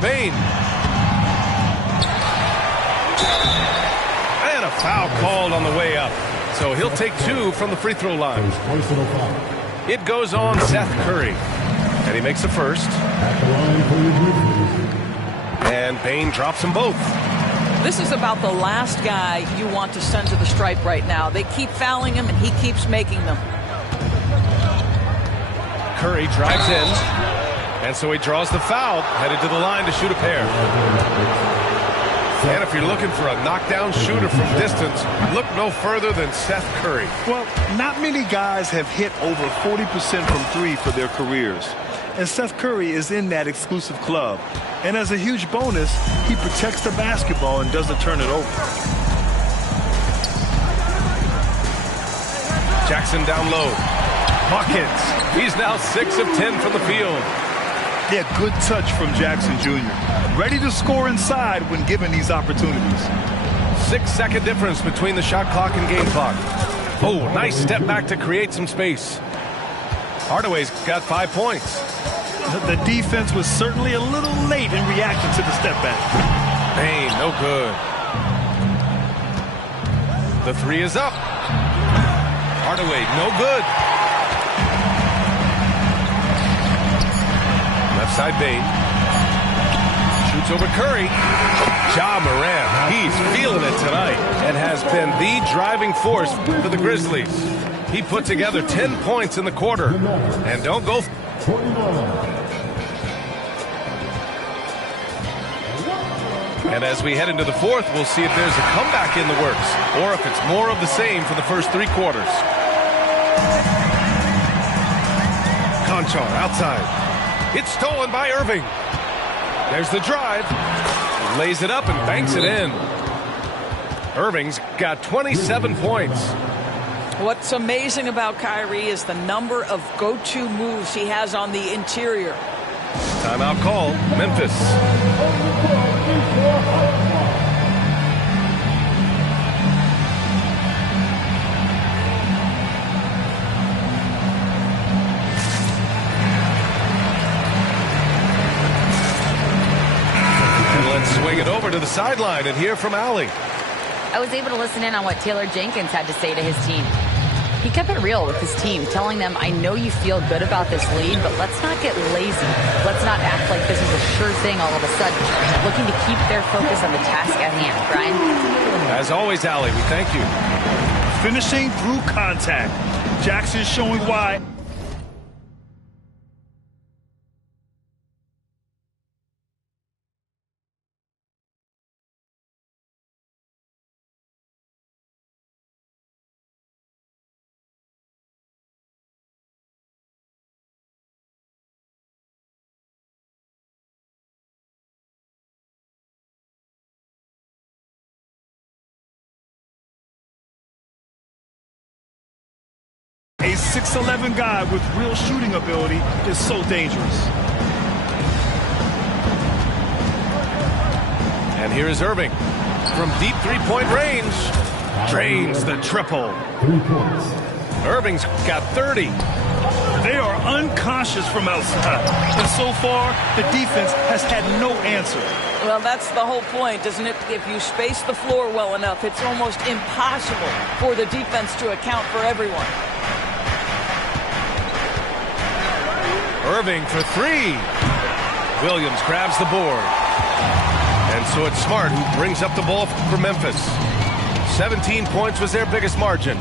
Bane. And a foul called on the way up. So he'll take 2 from the free throw line. It goes on Seth Curry. And he makes the first. And Bane drops them both. This is about the last guy you want to send to the stripe right now. They keep fouling him, and he keeps making them. Curry drives in, and so he draws the foul, headed to the line to shoot a pair. And if you're looking for a knockdown shooter from distance, look no further than Seth Curry. Well, not many guys have hit over 40% from 3 for their careers. And Seth Curry is in that exclusive club. And as a huge bonus, he protects the basketball and doesn't turn it over. Jackson down low. Buckets. He's now 6 of 10 from the field. Yeah, good touch from Jackson Jr. Ready to score inside when given these opportunities. 6-second difference between the shot clock and game clock. Oh, nice step back to create some space. Hardaway's got 5 points. The defense was certainly a little late in reacting to the step back. Bane, no good. The 3 is up. Hardaway, no good. Left side Bane. Shoots over Curry. Ja Morant, he's feeling it tonight and has been the driving force for the Grizzlies. He put together 10 points in the quarter. And don't go... And as we head into the fourth, we'll see if there's a comeback in the works or if it's more of the same for the first 3 quarters. Conchar outside. It's stolen by Irving. There's the drive. Lays it up and banks it in. Irving's got 27 points. What's amazing about Kyrie is the number of go-to moves he has on the interior. Timeout call, Memphis. And let's swing it over to the sideline and hear from Allie. I was able to listen in on what Taylor Jenkins had to say to his team. He kept it real with his team, telling them, I know you feel good about this lead, but let's not get lazy. Let's not act like this is a sure thing all of a sudden. Looking to keep their focus on the task at hand. Brian? As always, Allie, we thank you. Finishing through contact. Jackson showing why. A 6'11" guy with real shooting ability is so dangerous. And here is Irving. From deep three-point range, drains the triple. 3 points. Irving's got 30. They are unconscious from outside. And so far, the defense has had no answer. Well, that's the whole point, isn't it? If you space the floor well enough, it's almost impossible for the defense to account for everyone. Irving for 3. Williams grabs the board. And so it's Smart who brings up the ball for Memphis. 17 points was their biggest margin.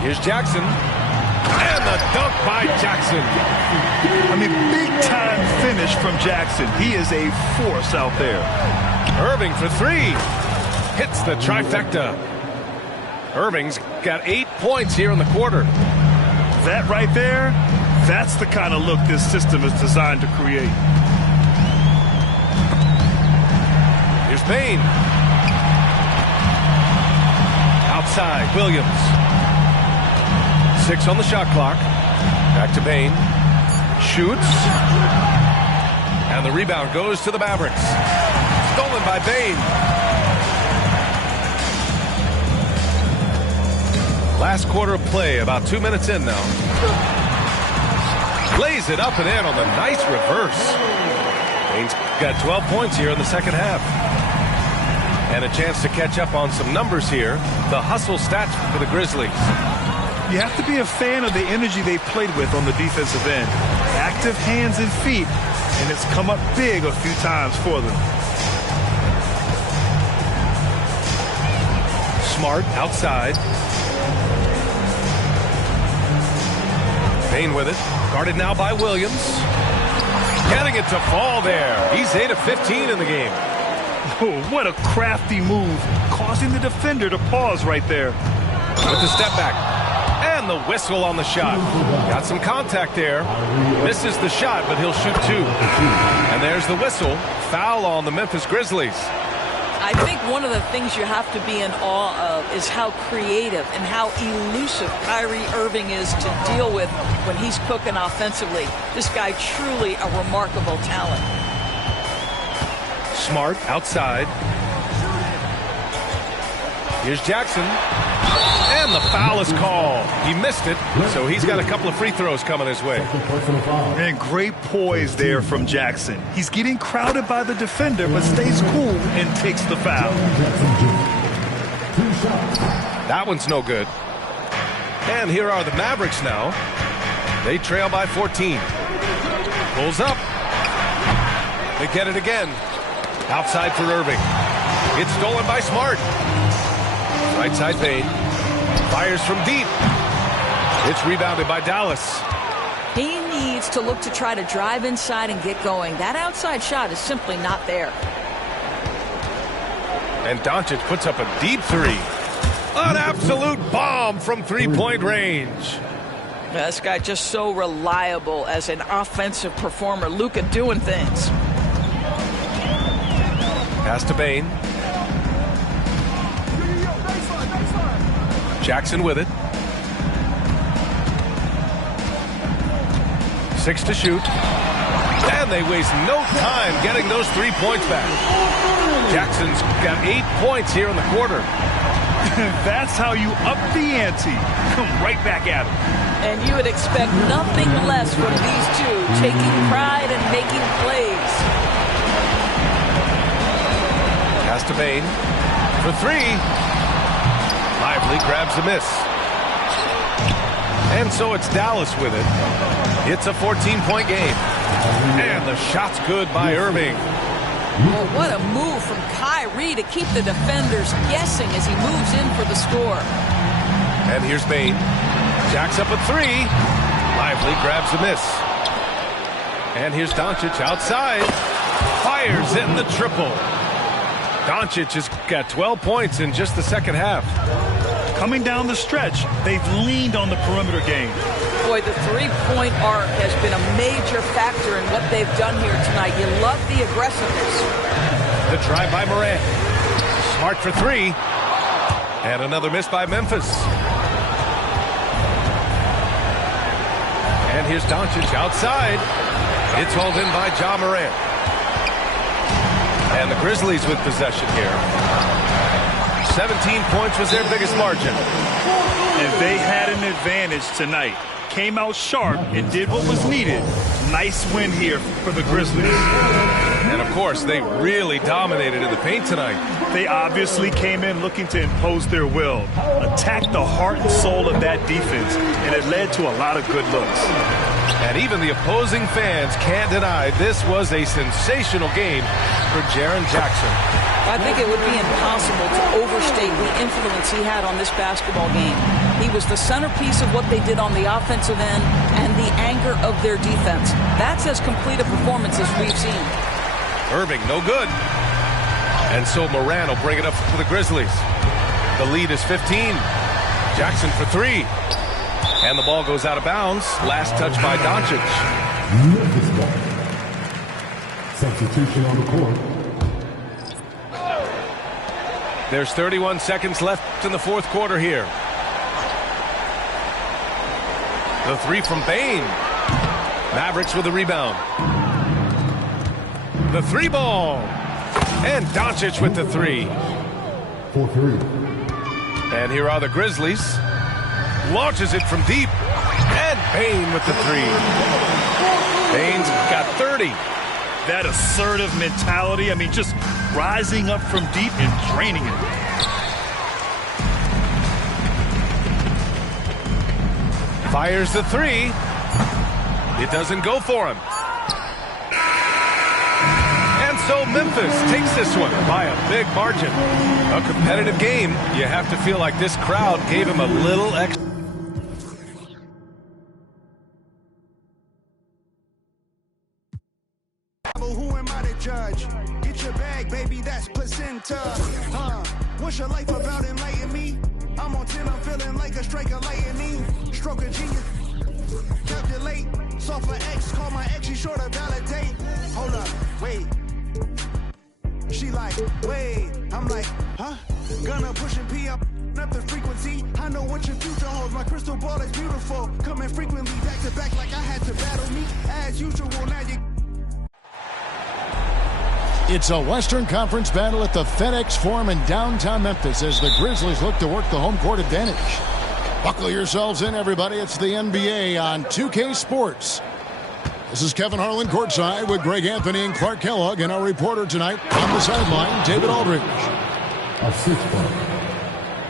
Here's Jackson. And the dunk by Jackson. I mean, big-time finish from Jackson. He is a force out there. Irving for 3. Hits the trifecta. Irving's got 8 points here in the quarter. That right there, that's the kind of look this system is designed to create. Here's Bane. Outside, Williams. 6 on the shot clock. Back to Bane. Shoots. And the rebound goes to the Mavericks. Stolen by Bane. Last quarter of play, about 2 minutes in now. Lays it up and in on the nice reverse. Bane's got 12 points here in the second half. And a chance to catch up on some numbers here. The hustle stats for the Grizzlies. You have to be a fan of the energy they played with on the defensive end. Active hands and feet, and it's come up big a few times for them. Smart outside. Bane with it. Guarded now by Williams. Getting it to fall there. He's 8 of 15 in the game. Oh, what a crafty move, causing the defender to pause right there. With the step back. And the whistle on the shot. Got some contact there. Misses the shot, but he'll shoot 2. And there's the whistle. Foul on the Memphis Grizzlies. I think one of the things you have to be in awe of is how creative and how elusive Kyrie Irving is to deal with when he's cooking offensively. This guy truly a remarkable talent. Smart outside. Here's Jackson. And the foul is called. He missed it, so he's got a couple of free throws coming his way. And great poise there from Jackson. He's getting crowded by the defender, but stays cool and takes the foul. That one's no good. And here are the Mavericks now. They trail by 14. Pulls up. They get it again. Outside for Irving. It's stolen by Smart. Right side Bane. Fires from deep. It's rebounded by Dallas. He needs to look to try to drive inside and get going. That outside shot is simply not there. And Doncic puts up a deep 3. An absolute bomb from three-point range. This guy just so reliable as an offensive performer. Luka doing things. Pass to Bane. Jackson with it. 6 to shoot. And they waste no time getting those 3 points back. Jackson's got 8 points here in the quarter. That's how you up the ante. Come right back at him. And you would expect nothing less from these two, taking pride and making plays. Pass to Bane for 3. Lively grabs the miss. And so it's Dallas with it. It's a 14-point game. And the shot's good by Irving. Well, what a move from Kyrie to keep the defenders guessing as he moves in for the score. And here's Bane. Jacks up a 3. Lively grabs the miss. And here's Doncic outside. Fires in the triple. Doncic has got 12 points in just the second half. Coming down the stretch, they've leaned on the perimeter game. Boy, the three-point arc has been a major factor in what they've done here tonight. You love the aggressiveness. The drive by Morant. Smart for 3. And another miss by Memphis. And here's Doncic outside. It's hauled in by Ja Morant. And the Grizzlies with possession here. 17 points was their biggest margin. And they had an advantage tonight. Came out sharp and did what was needed. Nice win here for the Grizzlies. And of course, they really dominated in the paint tonight. They obviously came in looking to impose their will, attack the heart and soul of that defense, and it led to a lot of good looks. And even the opposing fans can't deny this was a sensational game for Jaren Jackson. I think it would be impossible to overstate the influence he had on this basketball game. He was the centerpiece of what they did on the offensive end and the anchor of their defense. That's as complete a performance as we've seen. Irving, no good. And so Morant will bring it up for the Grizzlies. The lead is 15. Jackson for 3. And the ball goes out of bounds. Last touch by Doncic. Substitution on the court. There's 31 seconds left in the fourth quarter here. The 3 from Bane. Mavericks with the rebound. The 3 ball. And Doncic with the 3. 4-3. And here are the Grizzlies. Launches it from deep. And Bane with the 3. Bane's got 30. That assertive mentality, I mean, just rising up from deep and draining it. Fires the three. It doesn't go for him. And so Memphis takes this one by a big margin. A competitive game. You have to feel like this crowd gave him a little extra. Who am I to judge? Get your bag, baby, that's placenta. What's your life about? Enlighten me. I'm on 10, I'm feeling like a strike of lightning. Stroke of genius. Calculate. Soft for X, call my ex, she sure to validate. Hold up, wait. She like, wait. I'm like, huh? Gonna push and pee up the frequency. I know what your future holds. My crystal ball is beautiful. Coming frequently back to back like I had to battle me. As usual, now you. It's a Western Conference battle at the FedEx Forum in downtown Memphis as the Grizzlies look to work the home court advantage. Buckle yourselves in, everybody. It's the NBA on 2K Sports. This is Kevin Harlan courtside with Greg Anthony and Clark Kellogg, and our reporter tonight on the sideline, David Aldridge. A 6-point.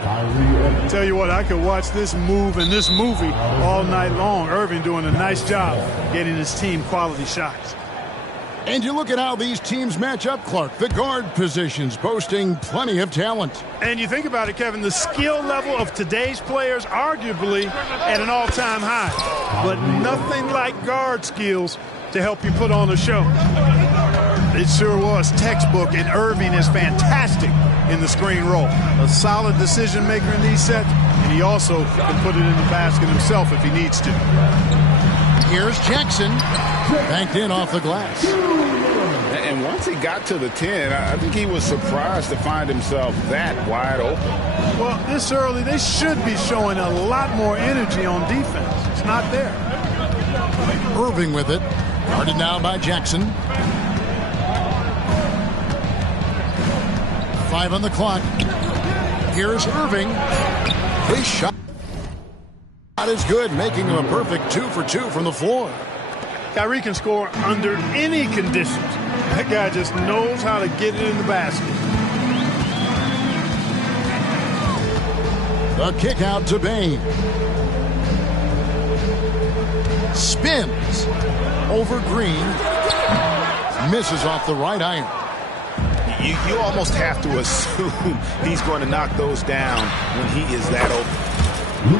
Kyrie. Tell you what, I could watch this move and this movie all night long. Irving doing a nice job getting his team quality shots. And you look at how these teams match up, Clark. The guard positions boasting plenty of talent. And you think about it, Kevin, the skill level of today's players arguably at an all-time high. But nothing like guard skills to help you put on a show. It sure was textbook, and Irving is fantastic in the screen roll. A solid decision maker in these sets, and he also can put it in the basket himself if he needs to. Here's Jackson, banked in off the glass. And once he got to the 10, I think he was surprised to find himself that wide open. Well, this early, they should be showing a lot more energy on defense. It's not there. Irving with it, guarded now by Jackson. 5 on the clock. Here's Irving. His shot is good, making him a perfect 2 for 2 from the floor. Kyrie can score under any conditions. That guy just knows how to get it in the basket. The kick out to Bane. Spins over Green. Misses off the right iron. You almost have to assume he's going to knock those down when he is that open.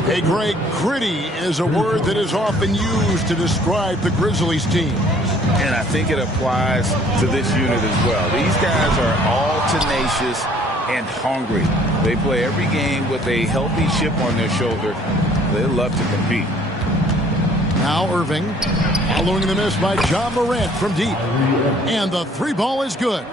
Hey, Greg, gritty is a word that is often used to describe the Grizzlies team. And I think it applies to this unit as well. These guys are all tenacious and hungry. They play every game with a healthy chip on their shoulder. They love to compete. Now Irving, following the miss by John Morant from deep. And the 3 ball is good.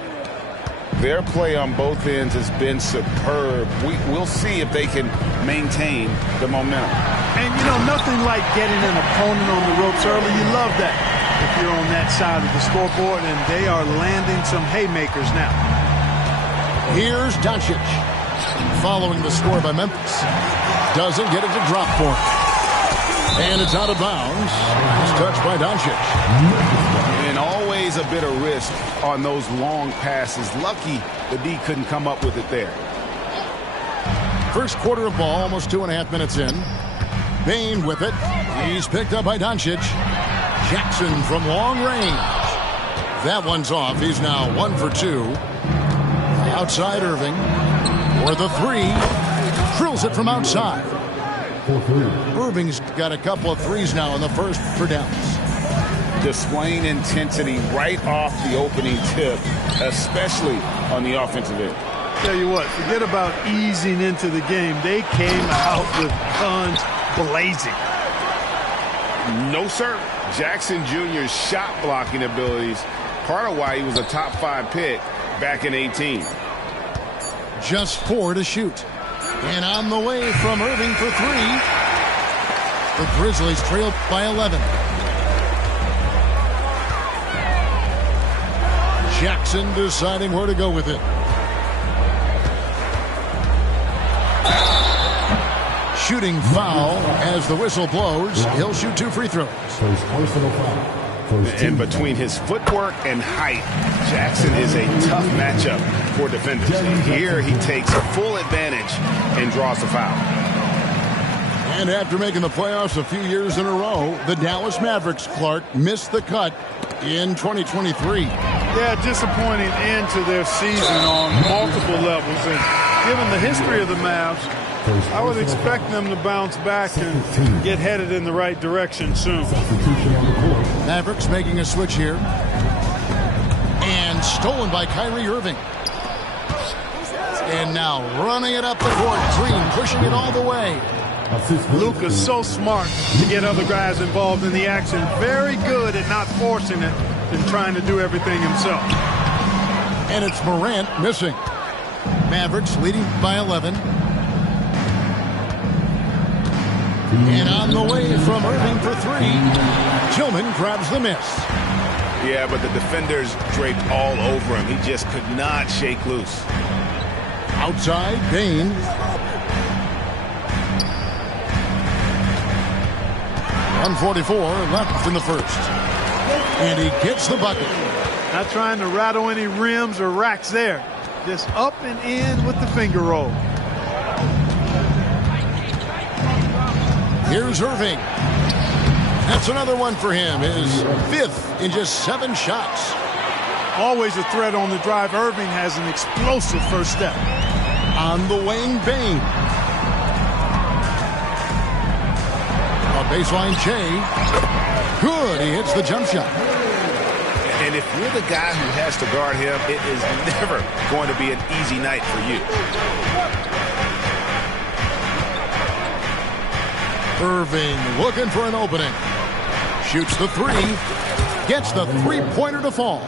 Their play on both ends has been superb. We'll see if they can maintain the momentum. And, you know, nothing like getting an opponent on the ropes early. You love that if you're on that side of the scoreboard, and they are landing some haymakers now. Here's Doncic, following the score by Memphis. Doesn't get it to drop for him. And it's out of bounds. It's touched by Doncic. And always a bit of risk on those long passes. Lucky the D couldn't come up with it there. First quarter of ball, almost 2.5 minutes in. Bane with it. He's picked up by Doncic. Jackson from long range. That one's off. He's now 1 for 2. Outside Irving. For the 3. Drills it from outside. Irving's got a couple of threes now in the first for Dallas. Displaying intensity right off the opening tip, especially on the offensive end. Tell you what, forget about easing into the game. They came out with guns blazing. No, sir. Jackson Jr.'s shot blocking abilities, part of why he was a top 5 pick back in 18. Just 4 to shoot. And on the way from Irving for 3. The Grizzlies trail by 11. Jackson deciding where to go with it. Shooting foul as the whistle blows. He'll shoot 2 free throws. First personal foul. And between his footwork and height, Jackson is a tough matchup for defenders. Here he takes full advantage and draws a foul. And after making the playoffs a few years in a row, the Dallas Mavericks, Clark, missed the cut in 2023. Yeah, disappointing end to their season on multiple levels. And given the history of the Mavs, I would expect them to bounce back and get headed in the right direction soon. Mavericks making a switch here. And stolen by Kyrie Irving. And now running it up the court. Green pushing it all the way. Luka's so smart to get other guys involved in the action. Very good at not forcing it and trying to do everything himself. And it's Morant missing. Mavericks leading by 11. And on the way from Irving for three. Tillman grabs the miss. Yeah, but the defenders draped all over him. He just could not shake loose. Outside, Bane. .144 left in the first. And he gets the bucket. Not trying to rattle any rims or racks there. Just up and in with the finger roll. Here's Irving. That's another one for him. His fifth in just 7 shots. Always a threat on the drive. Irving has an explosive first step. On the wing, Bane. Baseline, Jay. Good. He hits the jump shot. And if you're the guy who has to guard him, it is never going to be an easy night for you. Irving looking for an opening. Shoots the three. Gets the three-pointer to fall.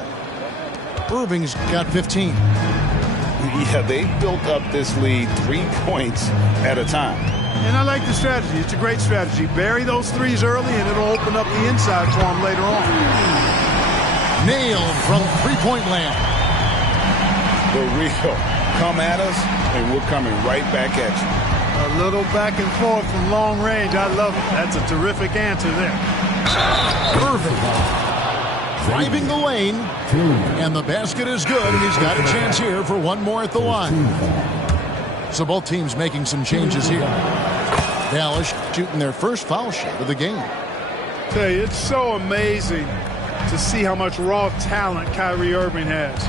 Irving's got 15. Yeah, they built up this lead 3 points at a time. And I like the strategy. It's a great strategy. Bury those threes early, and it'll open up the inside for him later on. Nailed from three-point land. The real. Come at us, and we're coming right back at you. A little back and forth from long range. I love it. That's a terrific answer there. Irving driving the lane, and the basket is good, and he's got a chance here for one more at the line. So both teams making some changes here. Dallas shooting their first foul shot of the game. Tell you, it's so amazing to see how much raw talent Kyrie Irving has.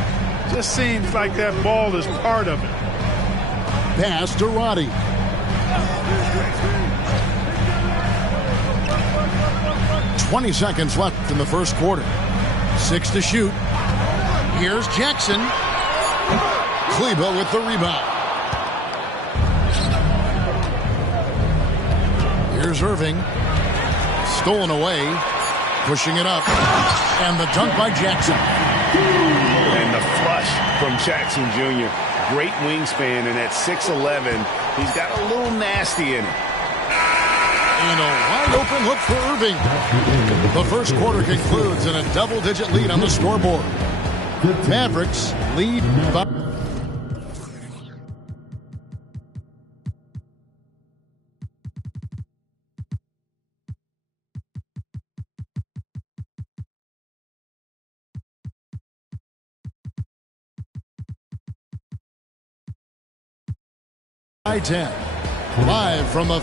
Just seems like that ball is part of it. Pass to Roddy. .20 seconds left in the first quarter. 6 to shoot. Here's Jackson. Kleber with the rebound. Here's Irving. Stolen away. Pushing it up. And the dunk by Jackson. And the flush from Jackson Jr. Great wingspan, and at 6'11", he's got a little nasty in it. And a wide open look for Irving. The first quarter concludes in a double-digit lead on the scoreboard. Mavericks lead by... by 10. Live from the...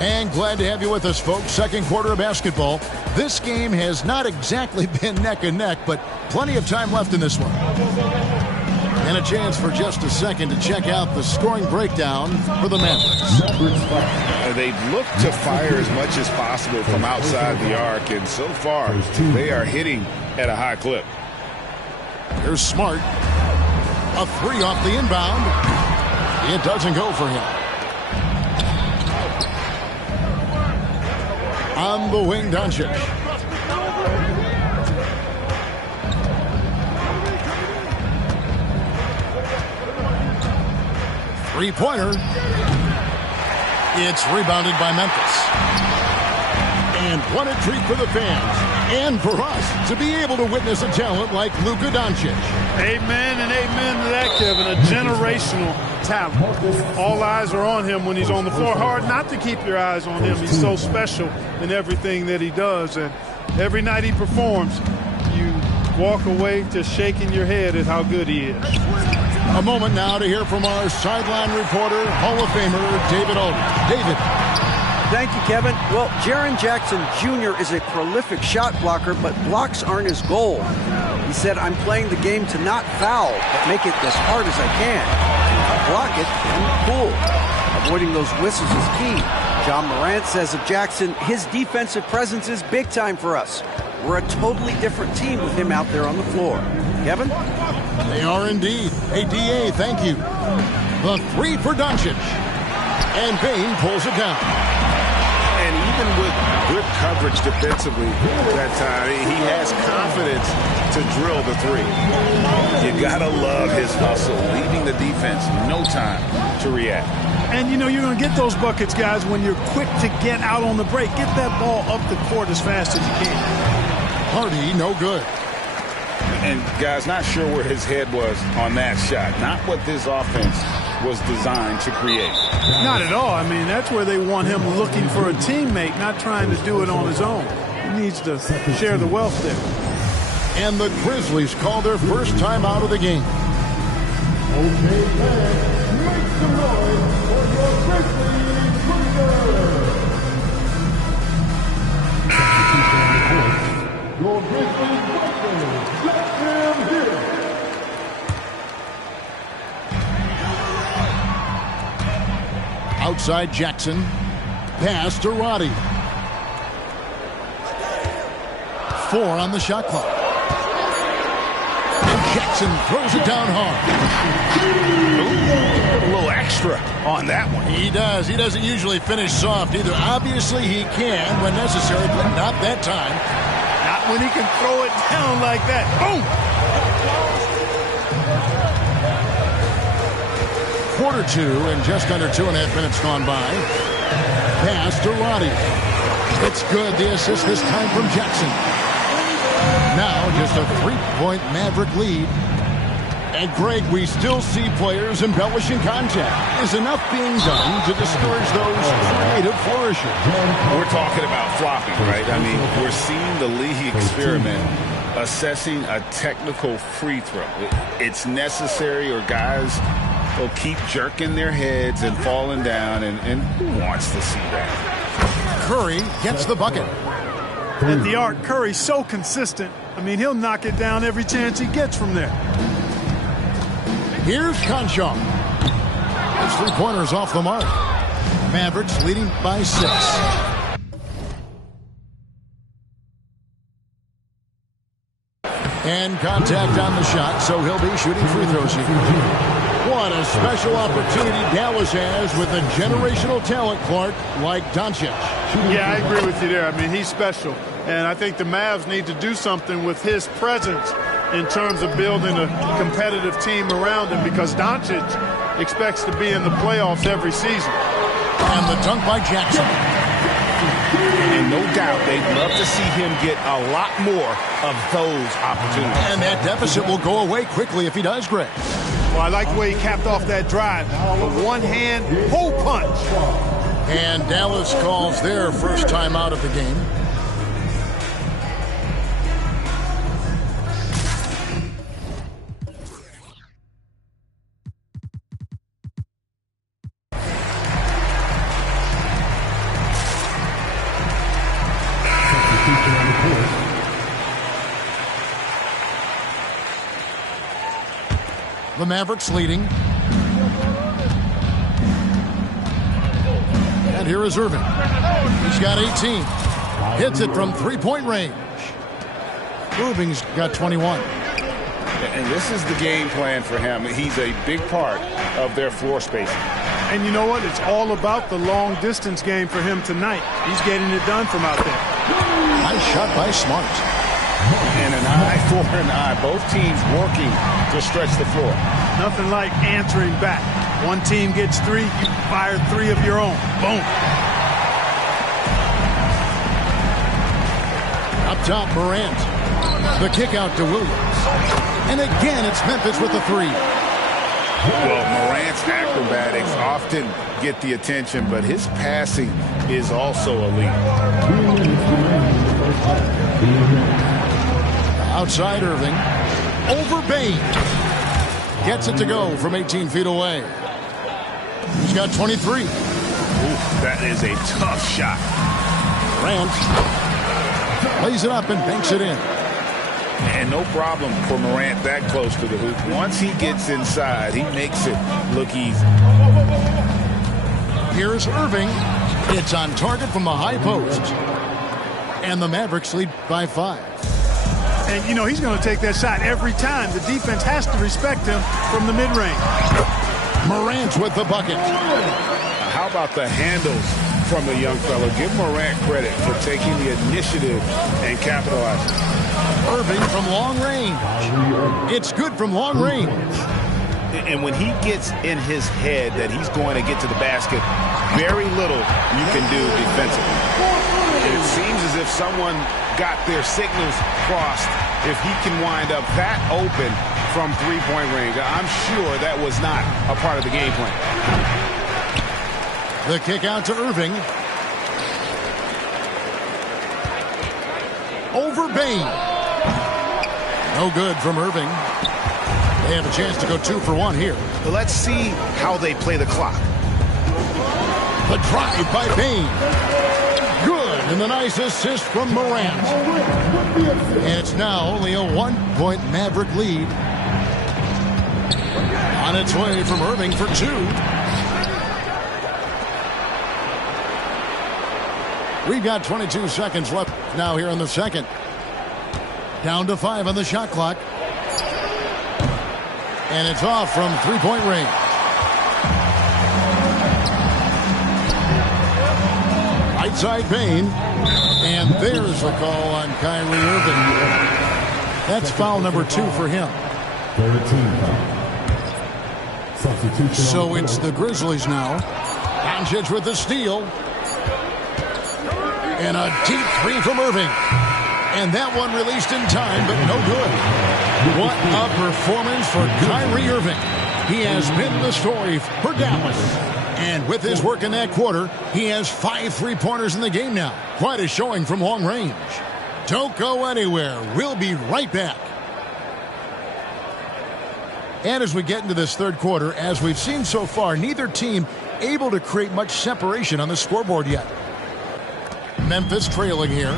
And glad to have you with us, folks. Second quarter of basketball. This game has not exactly been neck and neck, but plenty of time left in this one. And a chance for just a second to check out the scoring breakdown for the Mavericks. They look to fire as much as possible from outside the arc, and so far they are hitting at a high clip. Here's Smart. A three off the inbound. It doesn't go for him. On the wing, Doncic. Three-pointer. It's rebounded by Memphis. And what a treat for the fans and for us to be able to witness a talent like Luka Doncic. Amen and amen to that, Kevin. A generational talent. All eyes are on him when he's on the floor. Hard not to keep your eyes on him. He's so special in everything that he does. And every night he performs, you walk away just shaking your head at how good he is. A moment now to hear from our sideline reporter, Hall of Famer David Aldridge. David. Thank you, Kevin. Well, Jaren Jackson Jr. is a prolific shot blocker, but blocks aren't his goal. He said, I'm playing the game to not foul, but make it as hard as I can. If I block it, then cool. Avoiding those whistles is key. John Morant says of Jackson, his defensive presence is big time for us. We're a totally different team with him out there on the floor. Kevin? They are indeed. Hey, D.A., thank you. The three for Doncic. And Bane pulls it down. And even with good coverage defensively that time, he has confidence to drill the three. You got to love his hustle, leaving the defense no time to react. And, you know, you're going to get those buckets, guys, when you're quick to get out on the break. Get that ball up the court as fast as you can. Hardy, no good. And, guys, not sure where his head was on that shot. Not what this offense was designed to create. Not at all. I mean, that's where they want him looking for a teammate, not trying to do it on his own. He needs to share the wealth there. And the Grizzlies call their first time out of the game. Okay, fans, make some noise for your Grizzlies leader. Your Grizzlies leader, let him hear it. Outside Jackson. Pass to Roddy. 4 on the shot clock. And Jackson throws it down hard. Ooh, a little extra on that one. He does. He doesn't usually finish soft either. Obviously he can when necessary, but not that time. Not when he can throw it down like that. Boom! Quarter 2 and just under 2.5 minutes gone by. Pass to Roddy. It's good. The assist this time from Jackson. Now just a 3-point Maverick lead. And Greg, we still see players embellishing contact. Is enough being done to discourage those creative flourishes? We're talking about flopping, right? I mean, we're seeing the league experiment assessing a technical free throw. It's necessary, or guys will keep jerking their heads and falling down, and who wants to see that? Curry gets the bucket. At the arc, Curry's so consistent. I mean, he'll knock it down every chance he gets from there. Here's Conchal. His 3-pointers off the mark. Mavericks leading by 6. And contact on the shot, so he'll be shooting free throws here. What a special opportunity Dallas has with a generational talent, Clark, like Doncic. Yeah, I agree with you there. I mean, he's special. And I think the Mavs need to do something with his presence in terms of building a competitive team around him, because Doncic expects to be in the playoffs every season. And the dunk by Jackson. And no doubt they'd love to see him get a lot more of those opportunities. And that deficit will go away quickly if he does, Greg. Well, I like the way he capped off that drive. A one-hand pull punch. And Dallas calls their first time out of the game. The Mavericks leading. And here is Irving. He's got 18. Hits it from 3-point range. Irving's got 21. And this is the game plan for him. He's a big part of their floor spacing. And you know what? It's all about the long-distance game for him tonight. He's getting it done from out there. Nice shot by Smart. And an eye for an eye. Both teams working to stretch the floor. Nothing like answering back. One team gets 3, you fire 3 of your own. Boom. Up top, Morant. The kick out to Williams. And again, it's Memphis with the three. Well, Morant's acrobatics often get the attention, but his passing is also elite. Outside Irving. Over Bane. Gets it to go from 18 feet away. He's got 23. Ooh, that is a tough shot. Grant lays it up and banks it in. And no problem for Morant that close to the hoop. Once he gets inside, he makes it look easy. Here's Irving. It's on target from the high post. And the Mavericks lead by 5. And, you know, he's going to take that shot every time. The defense has to respect him from the mid-range. Morant with the bucket. How about the handles from the young fella? Give Morant credit for taking the initiative and capitalizing. Irving from long range. It's good from long range. And when he gets in his head that he's going to get to the basket, very little you can do defensively. And it seems as if someone got their signals crossed if he can wind up that open from three-point range. I'm sure that was not a part of the game plan. The kick out to Irving. Over Bane. No good from Irving. They have a chance to go 2 for 1 here. But let's see how they play the clock. The drive by Bane. Good, and the nice assist from Morant. And it's now only a 1-point Maverick lead. On its way from Irving for 2. We've got 22 seconds left now here in the second. Down to 5 on the shot clock. And it's off from three-point range. Right side Bane. And there's a call on Kyrie Irving. That's foul number 2 for him. So it's the Grizzlies now. Doncic with the steal. And a deep 3 from Irving. And that one released in time, but no good. What a performance for Kyrie Irving. He has been the story for Dallas. And with his work in that quarter, he has 5 3-pointers in the game now. Quite a showing from long range. Don't go anywhere. We'll be right back. And as we get into this third quarter, as we've seen so far, neither team able to create much separation on the scoreboard yet. Memphis trailing here.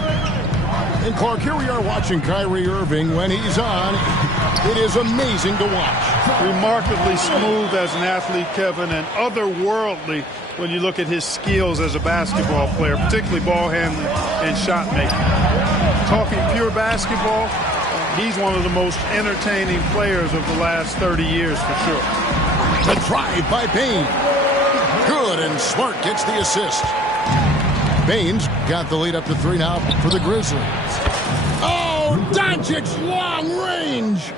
And Clark, here we are watching Kyrie Irving when he's on. It is amazing to watch. Remarkably smooth as an athlete, Kevin, and otherworldly when you look at his skills as a basketball player, particularly ball handling and shot making. Talking pure basketball, he's one of the most entertaining players of the last 30 years for sure. The drive by Bane. Good, and Smart gets the assist. Bane's got the lead up to 3 now for the Grizzlies. Oh, Doncic, long range.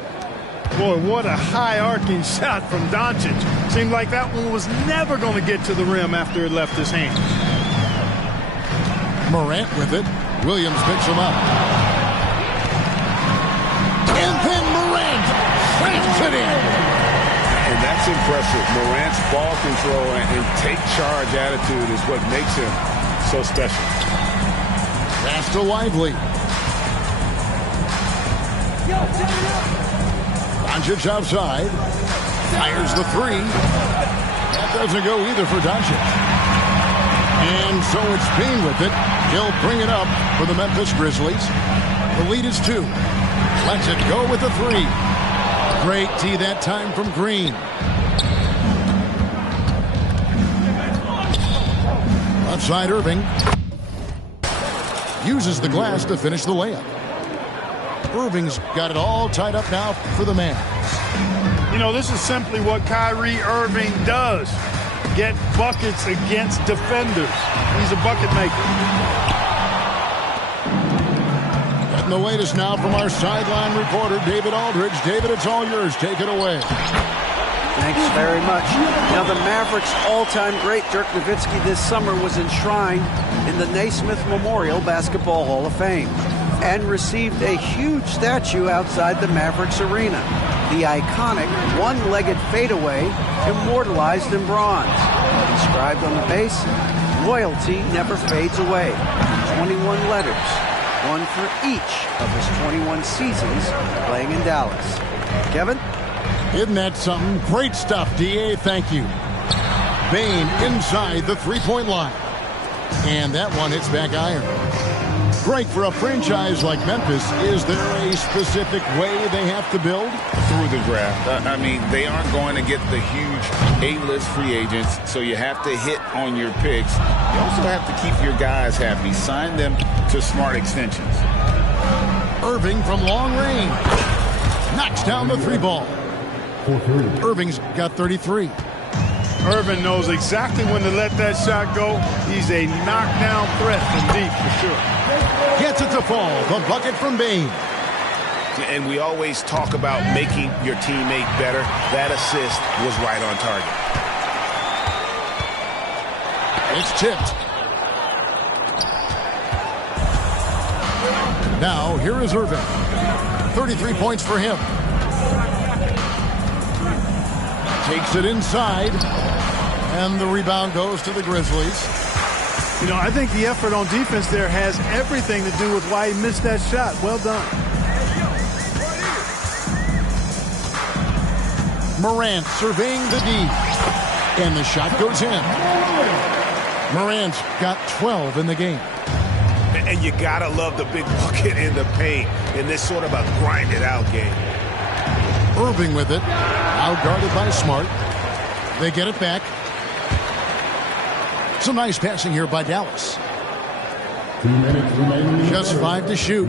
Boy, what a high-arcing shot from Doncic. Seemed like that one was never going to get to the rim after it left his hand. Morant with it. Williams picks him up. And then Morant slams it in. And that's impressive. Morant's ball control and take-charge attitude is what makes him so special. Pass to Lively. Doncic outside. Fires the 3. That doesn't go either for Doncic. And so it's Bane with it. He'll bring it up for the Memphis Grizzlies. The lead is 2. Lets it go with the 3. Great D that time from Green. Left side Irving. Uses the glass to finish the layup. Irving's got it all tied up now for the Mavs. You know, this is simply what Kyrie Irving does. Get buckets against defenders. He's a bucket maker. Getting the latest now from our sideline reporter, David Aldridge. David, it's all yours. Take it away. Thanks very much. Now, the Mavericks' all-time great Dirk Nowitzki this summer was enshrined in the Naismith Memorial Basketball Hall of Fame. and received a huge statue outside the Mavericks arena. The iconic one-legged fadeaway immortalized in bronze. Inscribed on the base, loyalty never fades away. 21 letters, one for each of his 21 seasons playing in Dallas. Kevin? Isn't that something? Great stuff, D.A. Thank you. Bane inside the three-point line. And that one hits back iron. Greg, for a franchise like Memphis, is there a specific way they have to build? Through the draft. I mean, they aren't going to get the huge A-list free agents, so you have to hit on your picks. You also have to keep your guys happy. Sign them to smart extensions. Irving from long range. Knocks down the three ball. Irving's got 33. Irving knows exactly when to let that shot go. He's a knockdown threat from deep for sure. Gets it to fall. The bucket from Bane. And we always talk about making your teammate better. That assist was right on target. It's tipped. Now, here is Irving. 33 points for him. Takes it inside. And the rebound goes to the Grizzlies. You know, I think the effort on defense there has everything to do with why he missed that shot. Well done. Morant surveying the D. And the shot goes in. Morant's got 12 in the game. And you gotta love the big bucket in the paint in this sort of a grind-it-out game. Irving with it. Out guarded by Smart. They get it back. Some nice passing here by Dallas. 2 minutes remaining. Just 5 to shoot.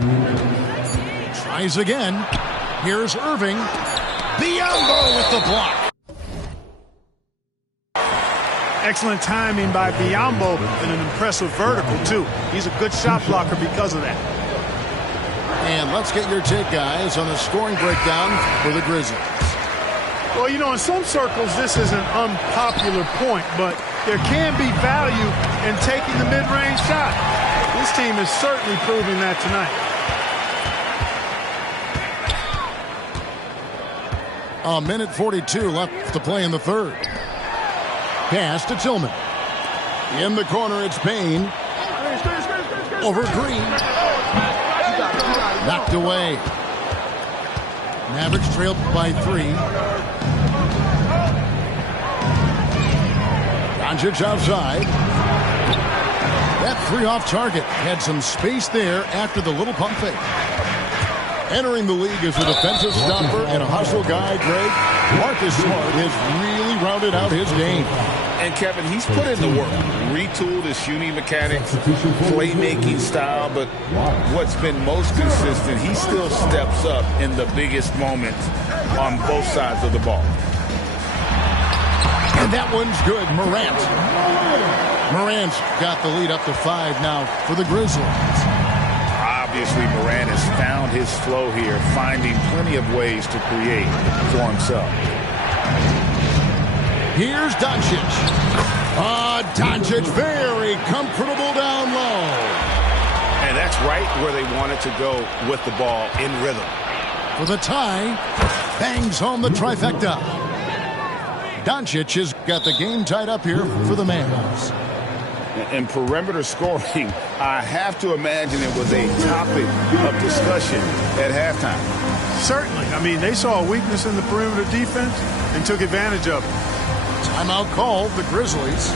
Tries again. Here's Irving. Biyombo with the block. Excellent timing by Biyombo and an impressive vertical, too. He's a good shot blocker because of that. And let's get your take, guys, on the scoring breakdown for the Grizzlies. Well, you know, in some circles, this is an unpopular point, but there can be value in taking the mid-range shot. This team is certainly proving that tonight. A minute 42 left to play in the third. Pass to Tillman. In the corner, it's Payne. Over Green. Knocked away. Mavericks trailed by 3. Doncic outside. That 3 off target. Had some space there after the little pump fake. Entering the league as a defensive stopper and a hustle guy, Greg, Marcus Smart has really rounded out his game. And Kevin, he's put in the work. Retooled his shooting mechanics, playmaking style, but what's been most consistent, he still steps up in the biggest moments on both sides of the ball. And that one's good. Morant's got the lead up to 5 now for the Grizzlies. Obviously, Morant has found his flow here, finding plenty of ways to create for himself. Here's Doncic. Doncic very comfortable down low. And that's right where they wanted to go with the ball in rhythm. For the tie, bangs home the trifecta. Doncic has got the game tied up here for the Mavs. And perimeter scoring, I have to imagine it was a topic of discussion at halftime. Certainly. I mean, they saw a weakness in the perimeter defense and took advantage of it. Timeout called, the Grizzlies.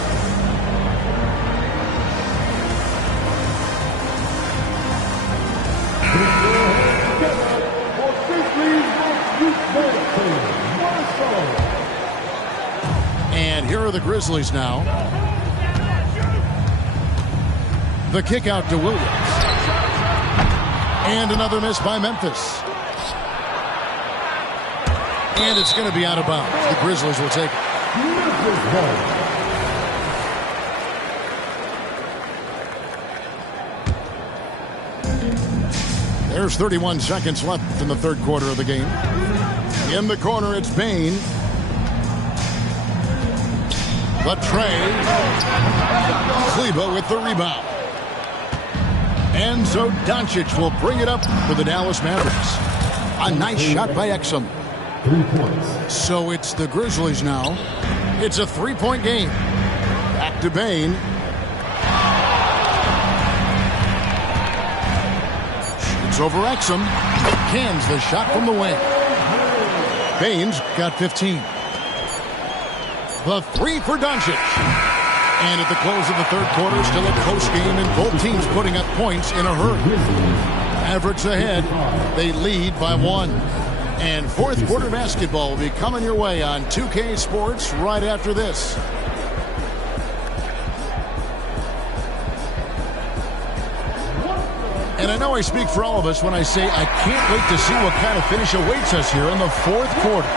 And here are the Grizzlies now. The kick out to Williams. And another miss by Memphis. And it's going to be out of bounds. The Grizzlies will take it. There's 31 seconds left in the third quarter of the game. In the corner, it's Payne. The tray. Kleber with the rebound. And so Doncic will bring it up for the Dallas Mavericks. A nice shot by Exum. 3 points. So it's the Grizzlies now. It's a 3-point game. Back to Bane. Shoots over Exum. Cans the shot from the wing. Bane's got 15. The three for Doncic. And at the close of the third quarter, still a close game, and both teams putting up points in a hurry. Mavericks ahead. They lead by 1. And fourth quarter basketball will be coming your way on 2K Sports right after this. And I know I speak for all of us when I say I can't wait to see what kind of finish awaits us here in the fourth quarter.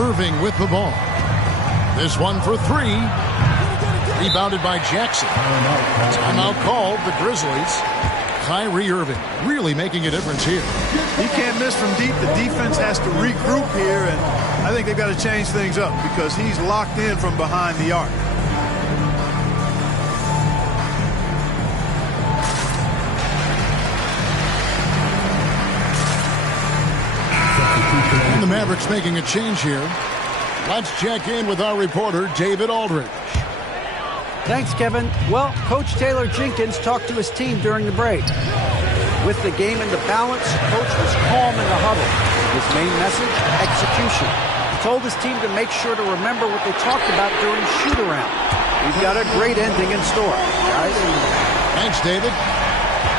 Irving with the ball. This one for 3. Rebounded by Jackson. Timeout called, the Grizzlies. Kyrie Irving really making a difference here. He can't miss from deep. The defense has to regroup here, and I think they've got to change things up because he's locked in from behind the arc. And the Mavericks making a change here. Let's check in with our reporter, David Aldridge. Thanks, Kevin. Well, Coach Taylor Jenkins talked to his team during the break. With the game in the balance, Coach was calm in the huddle. His main message, execution. He told his team to make sure to remember what they talked about during shoot-around. We've got a great ending in store, guys. Thanks, David.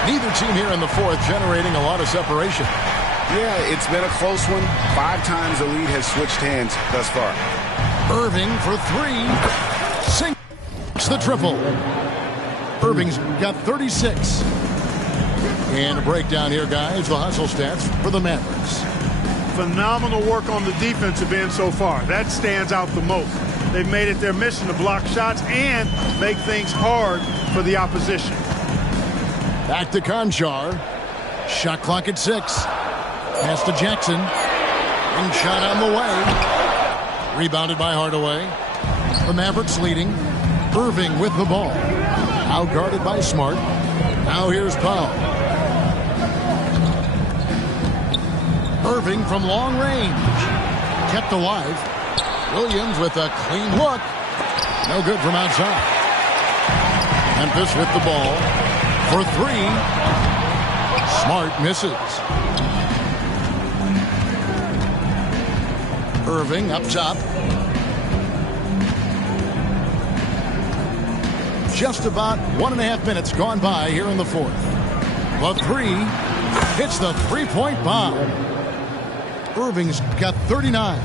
Neither team here in the fourth generating a lot of separation. Yeah, it's been a close one. 5 times the lead has switched hands thus far. Irving for 3. Sinks the triple. Irving's got 36. And a breakdown here, guys. The hustle stats for the Mavericks. Phenomenal work on the defensive end so far. That stands out the most. They've made it their mission to block shots and make things hard for the opposition. Back to Conchar. Shot clock at 6. Pass to Jackson. And shot on the way. Rebounded by Hardaway. The Mavericks leading. Irving with the ball. Out guarded by Smart. Now here's Powell. Irving from long range. Kept alive. Williams with a clean look. No good from outside. Memphis with the ball. For 3. Smart misses. Irving up top. Just about 1.5 minutes gone by here in the fourth. The 3 hits the 3-point bomb. Irving's got 39.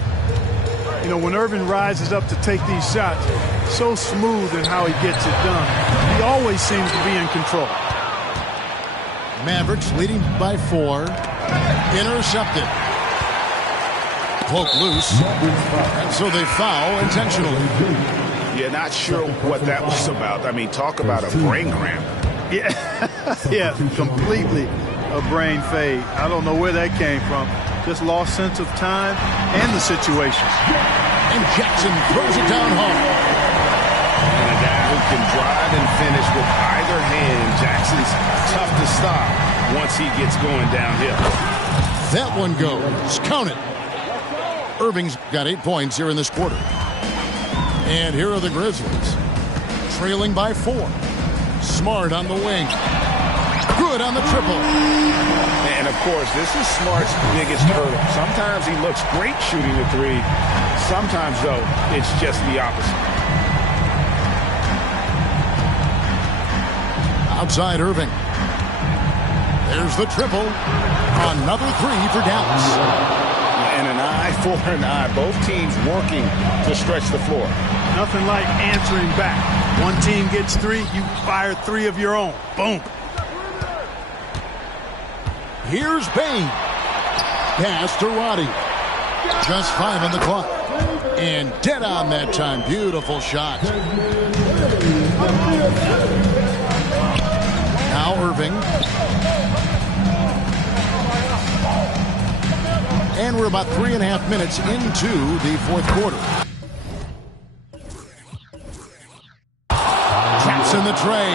You know, when Irving rises up to take these shots, so smooth in how he gets it done. He always seems to be in control. Mavericks leading by 4. Intercepted. Poke loose. And so they foul intentionally. Yeah, not sure what that was about. I mean, talk about a brain cramp. Yeah, completely a brain fade. I don't know where that came from. Just lost sense of time and the situation. And Jackson throws it down hard. And a guy who can drive and finish with either hand. Jackson's tough to stop once he gets going downhill. That one goes. Count it. Irving's got 8 points here in this quarter. And here are the Grizzlies. Trailing by 4. Smart on the wing. Good on the triple. And, of course, this is Smart's biggest hurdle. Sometimes he looks great shooting the 3. Sometimes, though, it's just the opposite. Outside Irving. There's the triple. Another 3 for Dallas. And an eye for an eye. Both teams working to stretch the floor. Nothing like answering back. One team gets 3, you fire 3 of your own. Boom. Here's Bane. Pass to Roddy. Just 5 on the clock. And dead on that time. Beautiful shot. Now Irving. And we're about 3.5 minutes into the fourth quarter. Trey.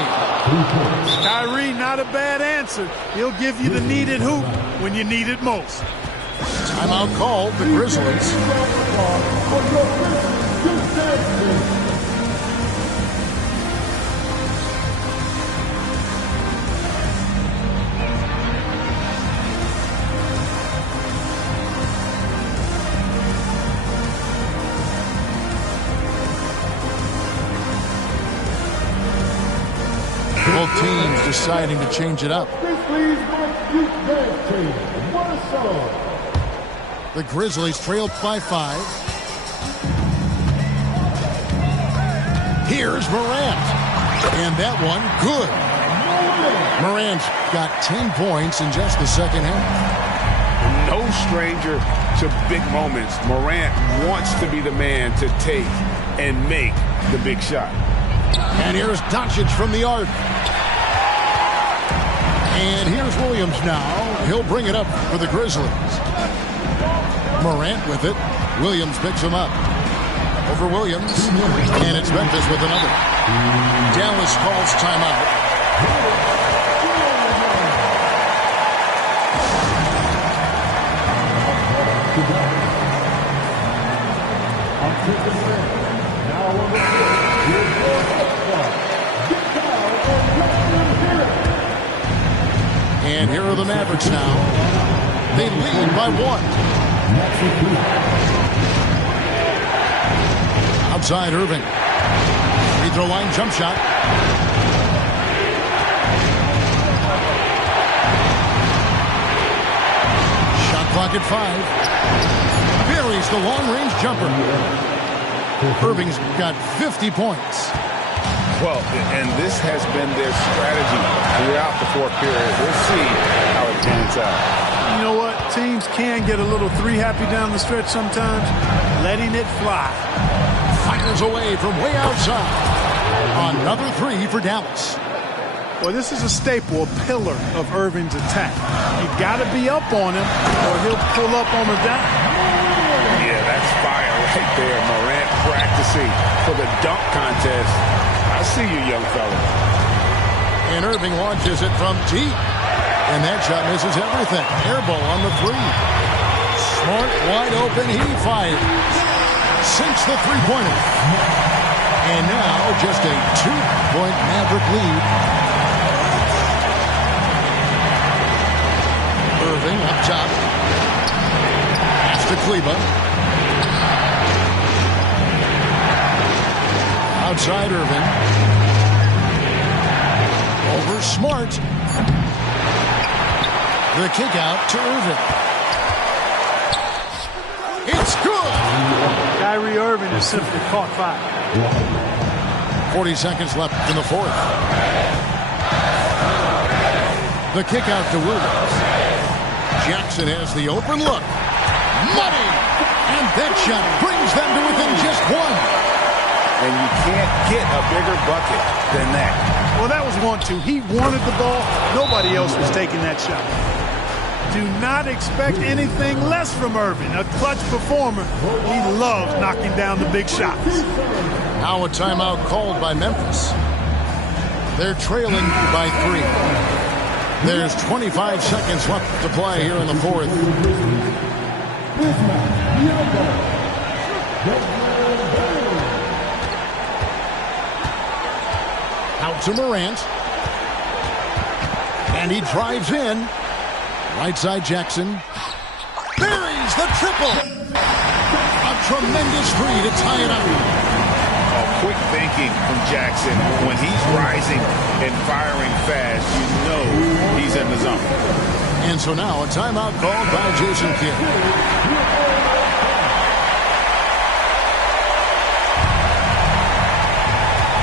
Kyrie, not a bad answer. He'll give you the needed hoop when you need it most. Timeout called, the Grizzlies. Both teams deciding to change it up. The Grizzlies trailed by 5. Here's Morant. And that one, good. Morant's got 10 points in just the second half. No stranger to big moments. Morant wants to be the man to take and make the big shot. And here's Doncic from the arc. And here's Williams now. He'll bring it up for the Grizzlies. Morant with it. Williams picks him up. Over Williams. And it's Memphis with another. Dallas calls timeout. And here are the Mavericks now. They lead by 1. Outside Irving. Free throw line jump shot. Shot clock at 5. Buries the long-range jumper. Irving's got 50 points. Well, and this has been their strategy throughout the fourth period. We'll see how it pans out. You know what? Teams can get a little three-happy down the stretch sometimes. Letting it fly. Fires away from way outside. Another 3 for Dallas. Well, this is a staple, a pillar of Irving's attack. You got to be up on him or he'll pull up on the dime. Yeah, that's fire right there. Morant practicing for the dunk contest. I see you, young fella. And Irving launches it from deep. And that shot misses everything. Air ball on the 3. Smart, wide open, he fires. Sinks the three-pointer. And now just a 2-point Maverick lead. Irving up top. Pass to Kleba. Outside Irving. Over Smart. The kick out to Irving. It's good. Kyrie Irving has simply caught fire. 40 seconds left in the fourth. The kick out to Williams. Jackson has the open look. Money! And that shot brings them to within just 1. And you can't get a bigger bucket than that. Well, that was 1-2. He wanted the ball. Nobody else was taking that shot. Do not expect anything less from Irving. A clutch performer. He loves knocking down the big shots. Now a timeout called by Memphis. They're trailing by 3. There's 25 seconds left to play here in the fourth. Out to Morant. And he drives in. Right side Jackson. Buries the triple. A tremendous 3 to tie it up. Quick thinking from Jackson. When he's rising and firing fast, you know he's in the zone. And so now a timeout called by Jason Kidd.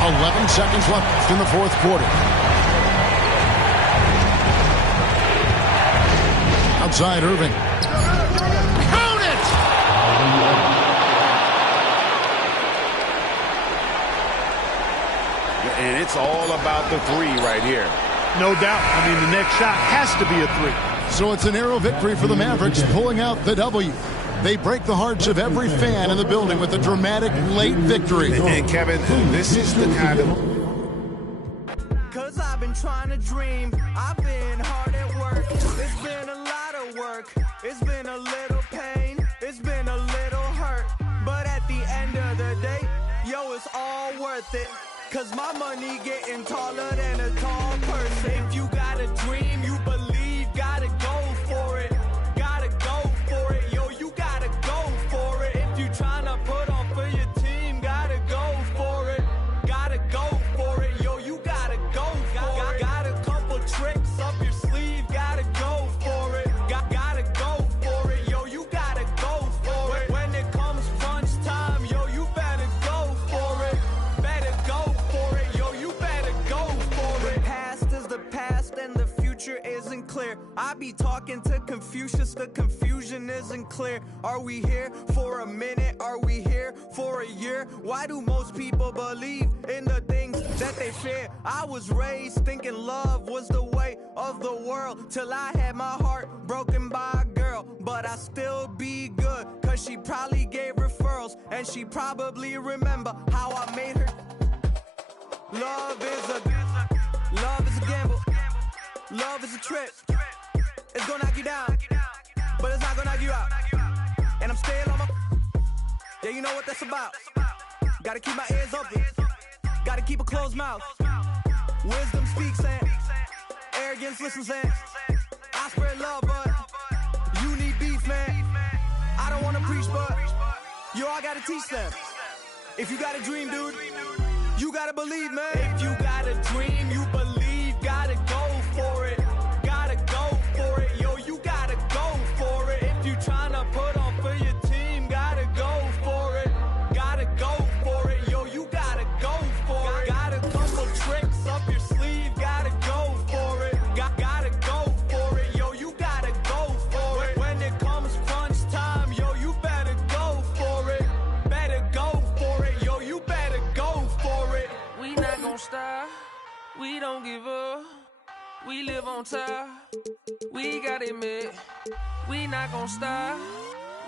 .11 seconds left in the fourth quarter. Outside Irving. Count it! And it's all about the 3 right here. No doubt. I mean, the next shot has to be a 3. So it's a narrow victory for the Mavericks, pulling out the W. They break the hearts of every fan in the building with a dramatic late victory. And Kevin, this is the kind of trying to dream. I've been hard at work. It's been a lot of work. It's been a little pain. It's been a little hurt. But at the end of the day, yo, it's all worth it. Cause my money getting taller than a tall person. If you got a dream, you believe, gotta go for it. Gotta go for it, yo, you gotta go for it. If you tryna put on for your team, gotta go for it. Gotta go for it, yo, you gotta go for it. Got a couple tricks up your sleeve, gotta go for it. Gotta go for it, yo, you gotta go for it. When it comes crunch time, yo, you better go for it. Better go for it, yo, you better go for it. The past is the past and the future isn't clear. I be talking to Confucius, the confusion isn't clear. Are we here for a minute? Are we here for a year? Why do most people believe in the things that they fear? I was raised thinking love was the way of the world, till I had my heart broken by a girl. But I still be good, cause she probably gave referrals, and she probably remember how I made her. Love is a gamble. Love is a trip. It's gonna knock you down, but it's not gonna knock you out. And I'm staying on my. Yeah, you know what that's about. Gotta keep my ears open. Gotta keep a closed mouth. Wisdom speaks and arrogance listens and I spread love, but you need beef, man. I don't wanna preach, but yo, I gotta teach them. If you got a dream, dude, you gotta believe, man. If you got a dream, you believe, gotta go for it. Gotta go for it, yo, you gotta go for it. If you tryna put on for your team, gotta go for it. Gotta go for it, yo, you gotta go for it. Got a couple tricks up your sleeve, gotta go for it. Gotta go for it, yo, you gotta go for it. When it comes crunch time, yo, you better go for it. Better go for it, yo, you better go for it. We not gon' stop, we don't give up. We live on top, we gotta admit. We not gon' stop,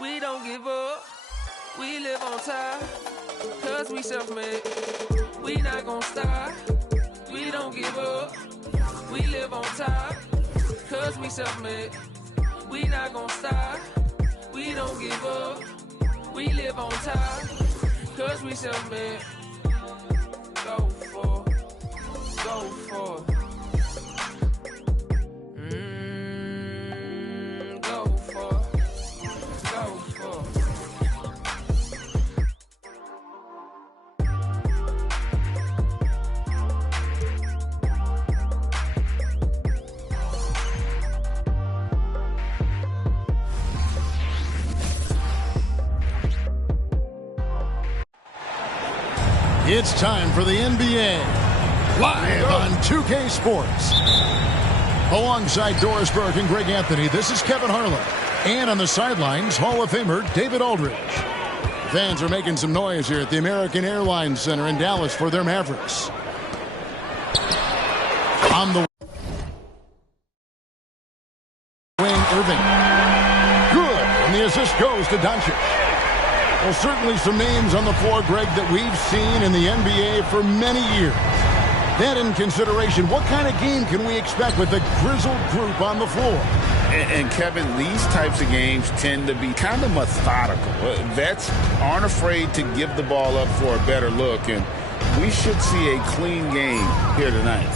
we don't give up. We live on top, cause we self-made. We not gon' stop, we don't give up. We live on top, cause we self-made. We not gon' stop, we don't give up. We live on top, cause we self-made. Go for it, go for it. Go for it, go for it. It's time for the NBA, live on 2K Sports. Alongside Doris Burke and Greg Anthony, this is Kevin Harlan. And on the sidelines, Hall of Famer David Aldridge. Fans are making some noise here at the American Airlines Center in Dallas for their Mavericks. On the wing, Irving. Good, and the assist goes to Doncic. Well, certainly some names on the floor, Greg, that we've seen in the NBA for many years. That in consideration, what kind of game can we expect with the grizzled group on the floor? And Kevin, these types of games tend to be kind of methodical. Vets aren't afraid to give the ball up for a better look, and we should see a clean game here tonight.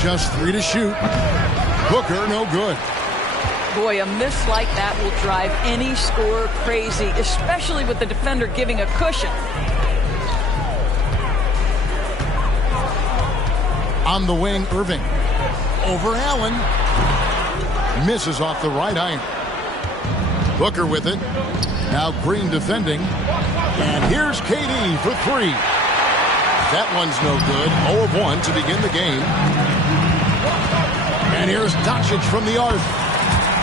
Just 3 to shoot. Booker, no good. Boy, a miss like that will drive any scorer crazy, especially with the defender giving a cushion. On the wing, Irving. Over Allen. Misses off the right iron. Booker with it. Now Green defending. And here's KD for 3. That one's no good. 0 of 1 to begin the game. And here's Doncic from the arc.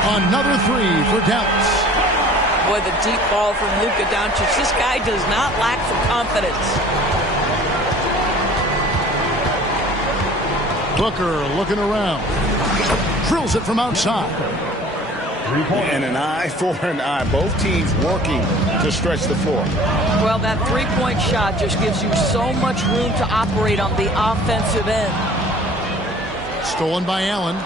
Another 3 for Dallas. Boy, the deep ball from Luka Doncic. This guy does not lack for confidence. Booker looking around. Drills it from outside. And an eye for an eye. Both teams working to stretch the floor. Well, that three-point shot just gives you so much room to operate on the offensive end. Stolen by Allen.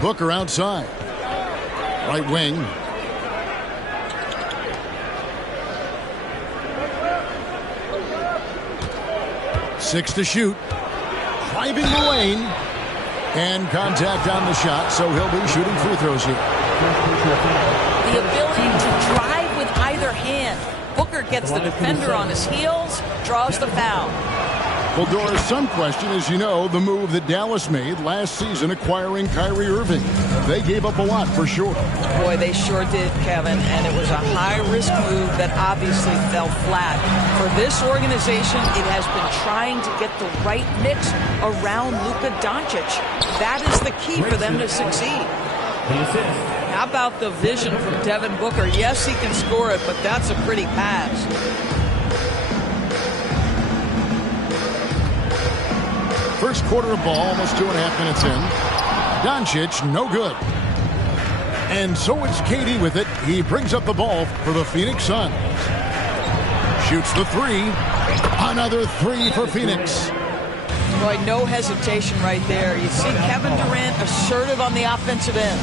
Booker outside. Right wing. Six to shoot. Driving the lane. And contact on the shot, so he'll be shooting free throws here. The ability to drive with either hand. Booker gets the defender on his heels, draws the foul. Well, Doris, some question, as you know, the move that Dallas made last season acquiring Kyrie Irving. They gave up a lot for sure. Boy, they sure did, Kevin, and it was a high-risk move that obviously fell flat. For this organization, it has been trying to get the right mix around Luka Doncic. That is the key for them to succeed. How about the vision from Devin Booker? Yes, he can score it, but that's a pretty pass. First quarter of ball, almost 2.5 minutes in. Doncic, no good. And so it's KD with it. He brings up the ball for the Phoenix Suns. Shoots the three. Another three for Phoenix. Boy, no hesitation right there. You see Kevin Durant assertive on the offensive end.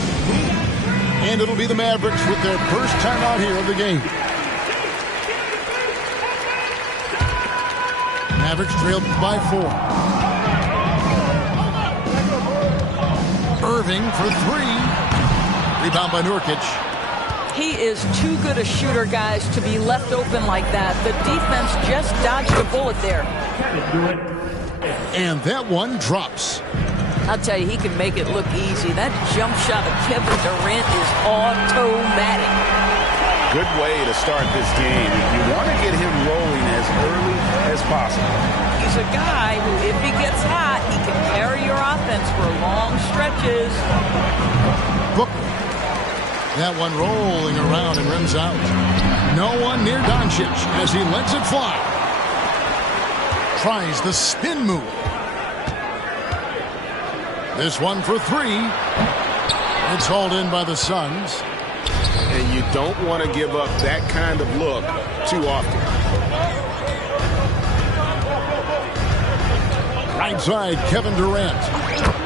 And it'll be the Mavericks with their first time out here of the game. Mavericks trailed by 4. Irving for three. Rebound by Nurkic. He is too good a shooter, guys, to be left open like that. The defense just dodged a bullet there. And that one drops. I'll tell you, he can make it look easy. That jump shot of Kevin Durant is automatic. Good way to start this game. You want to get him rolling as early as possible. He's a guy who, if he gets hot, he can carry your offense for long stretches. Booker. That one rolling around and rims out. No one near Doncic as he lets it fly. Tries the spin move. This one for three. It's hauled in by the Suns. And you don't want to give up that kind of look too often. Right side, Kevin Durant.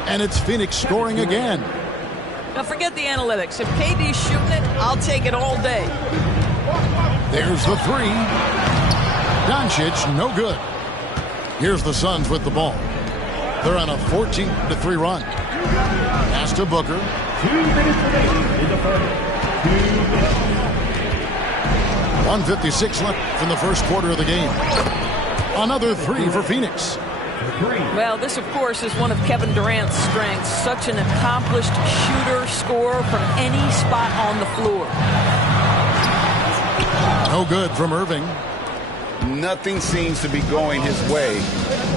And it's Phoenix scoring again. Now forget the analytics. If KD's shooting it, I'll take it all day. There's the three. Doncic, no good. Here's the Suns with the ball. They're on a 14-3 run. Pass to Booker. 2 minutes remaining in the first. 1:56 left in the first quarter of the game. Another three for Phoenix. Well, this, of course, is one of Kevin Durant's strengths. Such an accomplished shooter, scorer from any spot on the floor. No good from Irving. Nothing seems to be going his way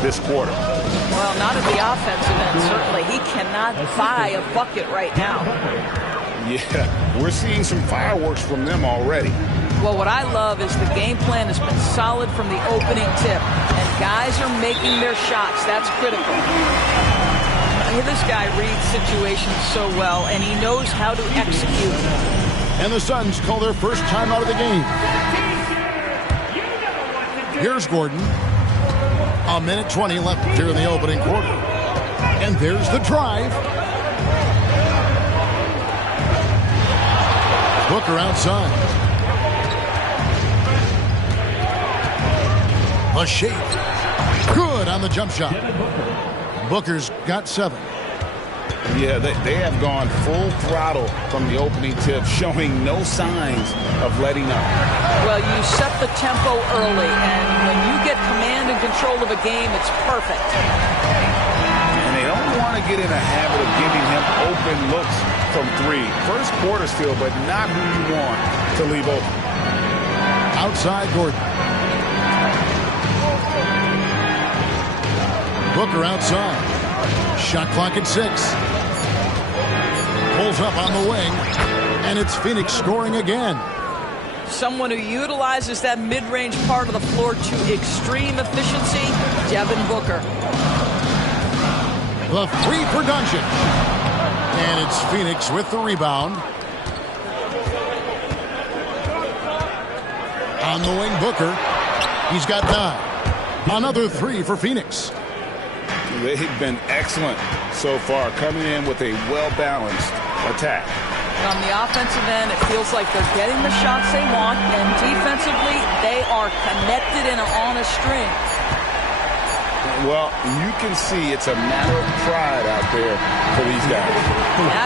this quarter. Well, not at the offensive end, certainly. He cannot buy a bucket right now. Yeah, we're seeing some fireworks from them already. Well, what I love is the game plan has been solid from the opening tip. And guys are making their shots. That's critical. This guy reads situations so well, and he knows how to execute. And the Suns call their first time out of the game. Here's Gordon. 1:20 left here in the opening quarter. And there's the drive. Booker outside. A shake. Good on the jump shot. Booker's got 7. Yeah, they have gone full throttle from the opening tip, showing no signs of letting up. Well, you set the tempo early, and when you get command and control of a game, it's perfect. And they don't want to get in a habit of giving him open looks from 3. First quarter still, but not who you want to leave open. Outside Gordon. Booker outside. Shot clock at 6. Pulls up on the wing. And it's Phoenix scoring again. Someone who utilizes that mid-range part of the floor to extreme efficiency, Devin Booker. The three for Doncic. And it's Phoenix with the rebound. On the wing, Booker. He's got 9. Another three for Phoenix. They've been excellent so far, coming in with a well-balanced attack. On the offensive end, it feels like they're getting the shots they want, and defensively, they are connected and are on a string. Well, you can see it's a matter of pride out there for these guys.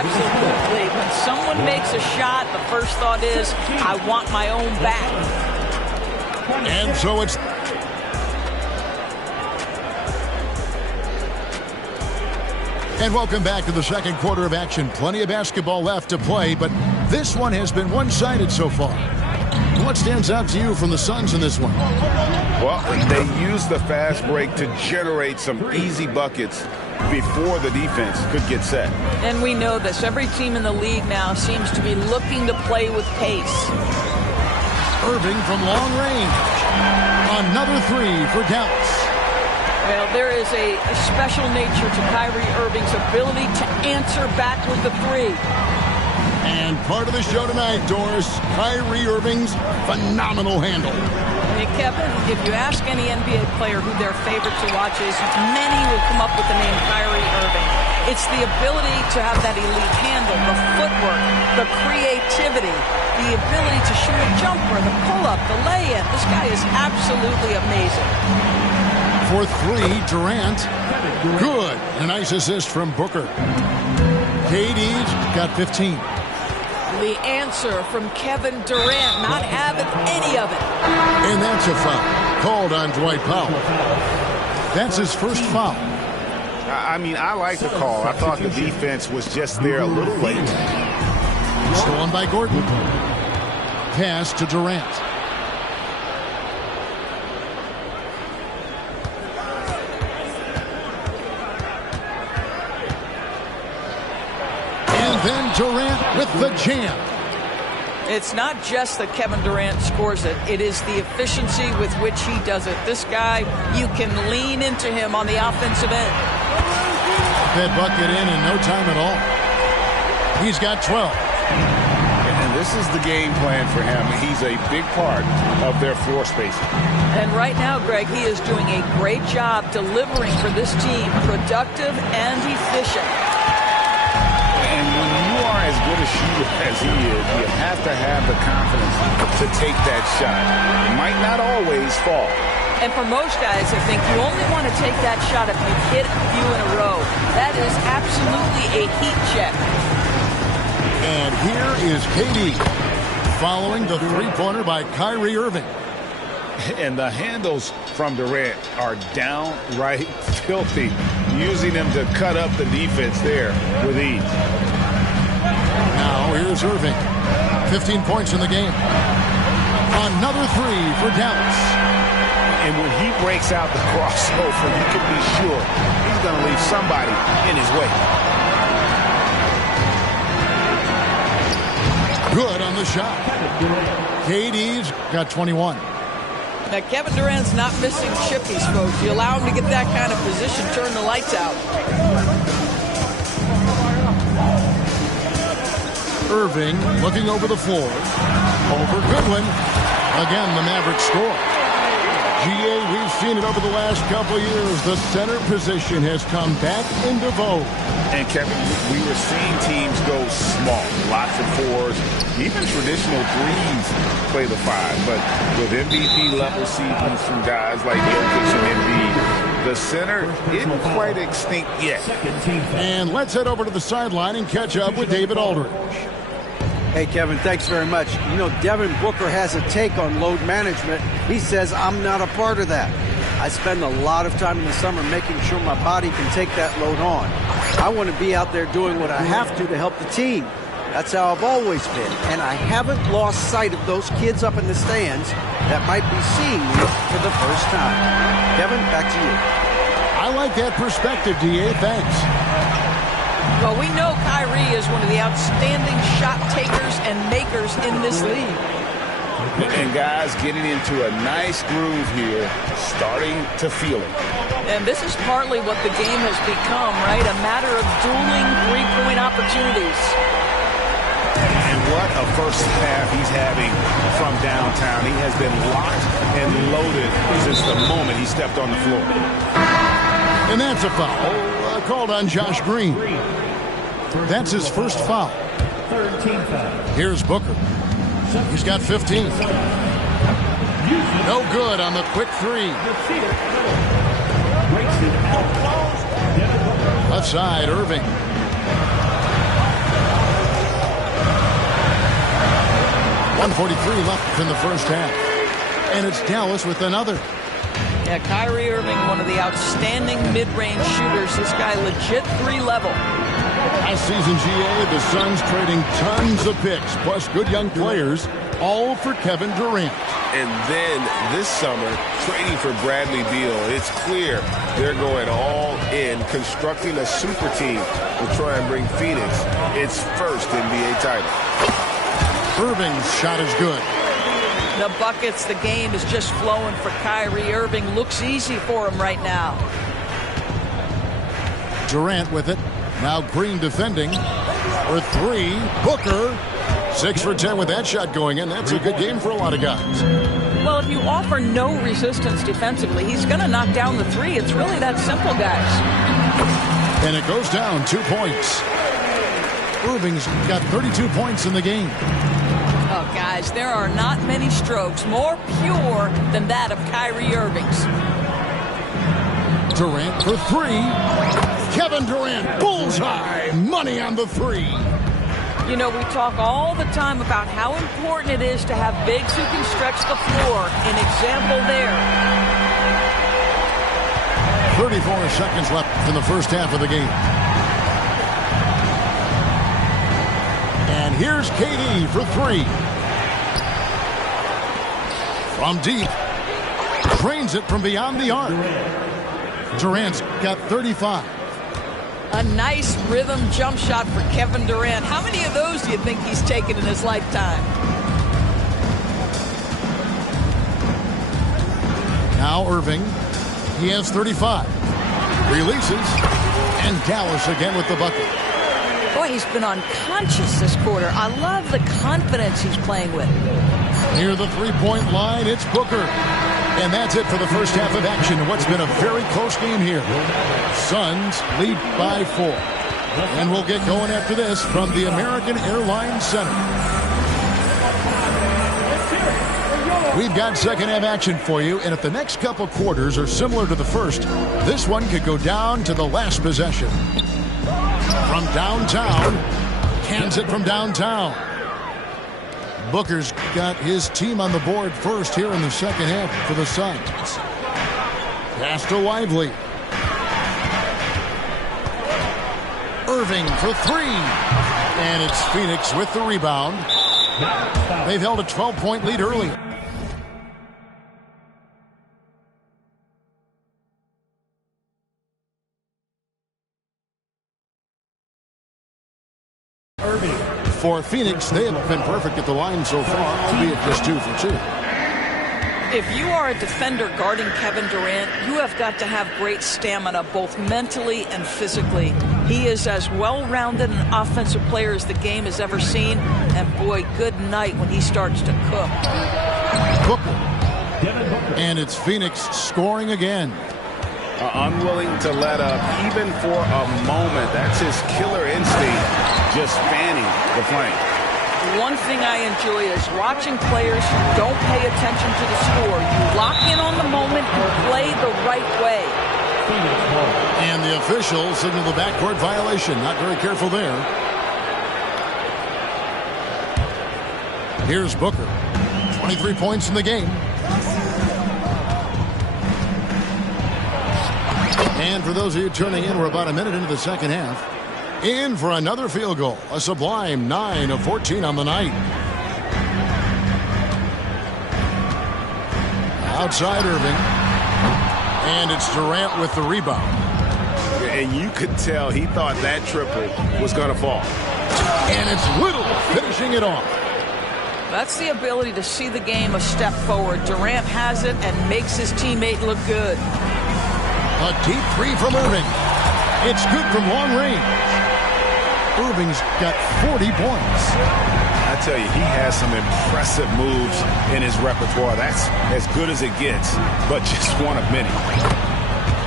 Absolutely. When someone makes a shot, the first thought is, I want my own back. And so it's... And welcome back to the second quarter of action. Plenty of basketball left to play, but this one has been one-sided so far. What stands out to you from the Suns in this one? Well, they used the fast break to generate some easy buckets before the defense could get set. And we know this. Every team in the league now seems to be looking to play with pace. Irving from long range. Another three for Dallas. Well, there is a special nature to Kyrie Irving's ability to answer back with the three. And part of the show tonight, Doris, Kyrie Irving's phenomenal handle. Hey, Kevin, if you ask any NBA player who their favorite to watch is, many will come up with the name Kyrie Irving. It's the ability to have that elite handle, the footwork, the creativity, the ability to shoot a jumper, the pull-up, the lay-in. This guy is absolutely amazing. For three, Durant. Good. A nice assist from Booker. KD's got 15. The answer from Kevin Durant, not having any of it. And that's a foul called on Dwight Powell. That's his first foul. I mean, I like the call. I thought the defense was just there a little late. Stolen by Gordon. Pass to Durant. Then Durant with the jam. It's not just that Kevin Durant scores it. It is the efficiency with which he does it. This guy, you can lean into him on the offensive end. That bucket in no time at all. He's got 12. And this is the game plan for him. He's a big part of their floor spacing. And right now, Greg, he is doing a great job delivering for this team, productive and efficient. And when you are as good a shooter as he is, you have to have the confidence to take that shot. It might not always fall. And for most guys, I think you only want to take that shot if you hit a few in a row. That is absolutely a heat check. And here is KD following the three-pointer by Kyrie Irving. And the handles from Durant are downright filthy, using them to cut up the defense there with ease. Now here's Irving. 15 points in the game. Another three for Dallas. And when he breaks out the crossover, you can be sure he's going to leave somebody in his way. Good on the shot. KD's got 21. Now, Kevin Durant's not missing chippies, folks. You allow him to get that kind of position, turn the lights out. Irving looking over the floor. Over Goodwin. Again, the Mavericks score. GA, we've seen it over the last couple years. The center position has come back into vogue. And, Kevin, we were seeing teams go small. Lots of fours. Even traditional threes play the five. But with MVP-level seasons from guys like Jokic and Embiid, the center isn't quite extinct yet. And let's head over to the sideline and catch up with David Aldridge. Hey, Kevin, thanks very much. You know, Devin Booker has a take on load management. He says, I'm not a part of that. I spend a lot of time in the summer making sure my body can take that load on. I want to be out there doing what I have to help the team. That's how I've always been. And I haven't lost sight of those kids up in the stands that might be seeing me for the first time. Kevin, back to you. I like that perspective, D.A. Thanks. Well, we know Kyrie is one of the outstanding shot takers and makers in this league. And guys getting into a nice groove here, starting to feel it. And this is partly what the game has become, right? A matter of dueling three-point opportunities. And what a first half he's having from downtown. He has been locked and loaded since the moment he stepped on the floor. And that's a foul called on Josh Green. That's his first foul. Here's Booker. He's got 15. No good on the quick three. Left side, Irving. .143 left in the first half. And it's Dallas with another. Yeah, Kyrie Irving, one of the outstanding mid-range shooters. This guy legit 3-level. Last season, GA, the Suns trading tons of picks, plus good young players, all for Kevin Durant. And then this summer, trading for Bradley Beal. It's clear they're going all in, constructing a super team to try and bring Phoenix its first NBA title. Irving's shot is good. The buckets, the game is just flowing for Kyrie Irving. Looks easy for him right now. Durant with it. Now Green defending for three. Booker, 6 for 10 with that shot going in. That's a good game for a lot of guys. Well, if you offer no resistance defensively, he's going to knock down the three. It's really that simple, guys. And it goes down 2 points. Irving's got 32 points in the game. Oh, guys, there are not many strokes more pure than that of Kyrie Irving's. Durant for three. Kevin Durant, bullseye, money on the three. You know, we talk all the time about how important it is to have bigs who can stretch the floor. An example there. 34 seconds left in the first half of the game. And here's KD for three. From deep. Drains it from beyond the arc. Durant's got 35. A nice rhythm jump shot for Kevin Durant. How many of those do you think he's taken in his lifetime? Now Irving. He has 35. Releases. And Dallas again with the bucket. Boy, he's been unconscious this quarter. I love the confidence he's playing with. Near the three-point line, it's Booker. And that's it for the first half of action in what's been a very close game here. Suns lead by 4. And we'll get going after this from the American Airlines Center. We've got second half action for you, and if the next couple quarters are similar to the first, this one could go down to the last possession. From downtown, cans it from downtown. Booker's got his team on the board first here in the second half for the Suns. Pass to Lively. Irving for three. And it's Phoenix with the rebound. They've held a 12-point lead early. For Phoenix, they have been perfect at the line so far, albeit just 2 for 2. If you are a defender guarding Kevin Durant, you have got to have great stamina, both mentally and physically. He is as well-rounded an offensive player as the game has ever seen. And boy, good night when he starts to cook. Booker. And it's Phoenix scoring again. Unwilling to let up even for a moment. That's his killer instinct, just fanning the flank. One thing I enjoy is watching players who don't pay attention to the score. You lock in on the moment and play the right way. And the officials signal the backcourt violation. Not very careful there. Here's Booker. 23 points in the game. And for those of you tuning in, we're about a minute into the second half. In for another field goal. A sublime 9 of 14 on the night. Outside Irving. And it's Durant with the rebound. And you could tell he thought that triple was going to fall. And it's Little finishing it off. That's the ability to see the game a step forward. Durant has it and makes his teammate look good. A deep three from Irving. It's good from long range. Irving's got 40 points. I tell you, he has some impressive moves in his repertoire. That's as good as it gets, but just one of many.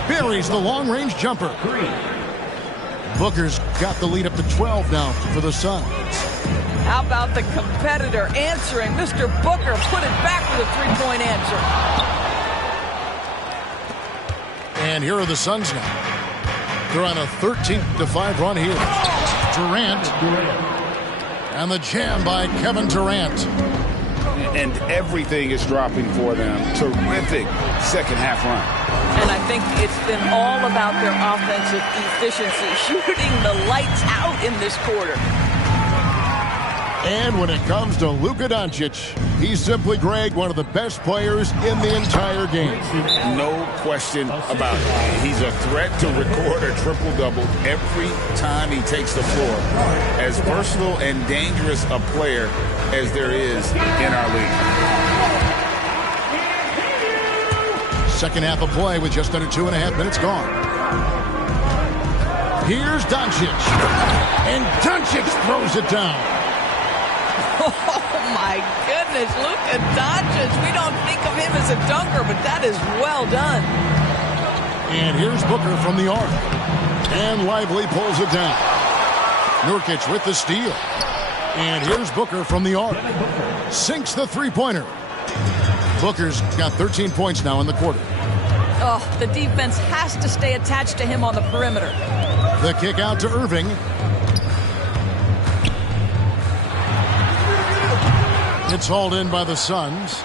Buries the long-range jumper. Booker's got the lead up to 12 now for the Suns. How about the competitor answering? Mr. Booker put it back with a three-point answer. And here are the Suns now. They're on a 13-5 run here. Durant. And the jam by Kevin Durant. And everything is dropping for them. Terrific second-half run. And I think it's been all about their offensive efficiency, shooting the lights out in this quarter. And when it comes to Luka Doncic, he's simply, Greg, one of the best players in the entire game. No question about it. He's a threat to record a triple-double every time he takes the floor. As versatile and dangerous a player as there is in our league. Second half of play with just under 2.5 minutes gone. Here's Doncic. And Doncic throws it down. Oh, my goodness. Luka Doncic. We don't think of him as a dunker, but that is well done. And here's Booker from the arc. And Lively pulls it down. Nurkic with the steal. And here's Booker from the arc. Sinks the three-pointer. Booker's got 13 points now in the quarter. Oh, the defense has to stay attached to him on the perimeter. The kick out to Irving. It's hauled in by the Suns.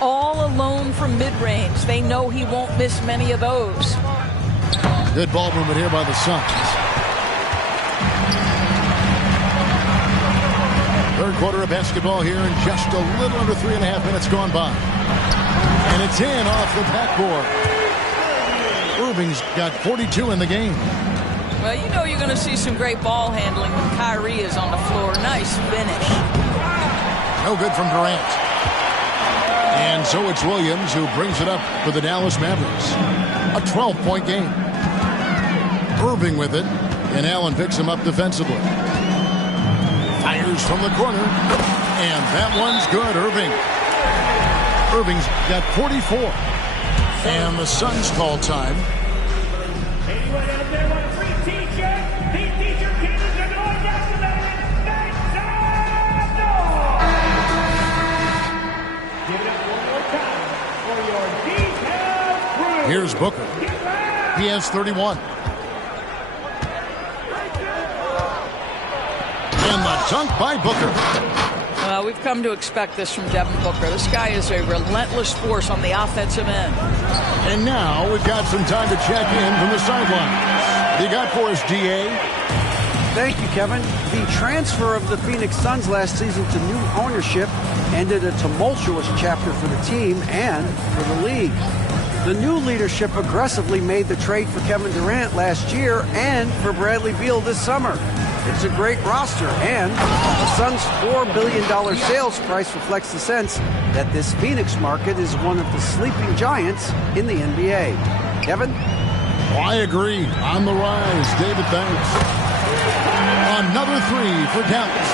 All alone from mid-range. They know he won't miss many of those. Good ball movement here by the Suns. Third quarter of basketball here in just a little under 3.5 minutes gone by. And it's in off the backboard. Irving's got 42 in the game. Well, you know you're going to see some great ball handling when Kyrie is on the floor. Nice finish. No good from Durant. And so it's Williams who brings it up for the Dallas Mavericks. A 12-point game. Irving with it, and Allen picks him up defensively. Fires from the corner, and that one's good. Irving's got 44. And the Suns call time. Anyone out there want a free t-shirt? These t-shirt cases are going down to the Give it up one more time for your detailed crew. Here's Booker. He has 31. And the dunk by Booker. Well, we've come to expect this from Devin Booker. This guy is a relentless force on the offensive end. And now we've got some time to check in from the sidelines. What do you got for us, DA? Thank you, Kevin. The transfer of the Phoenix Suns last season to new ownership ended a tumultuous chapter for the team and for the league. The new leadership aggressively made the trade for Kevin Durant last year and for Bradley Beal this summer. It's a great roster, and the Suns' $4 billion sales price reflects the sense that this Phoenix market is one of the sleeping giants in the NBA. Kevin? Oh, I agree. On the rise. David, thanks. Another three for Dallas.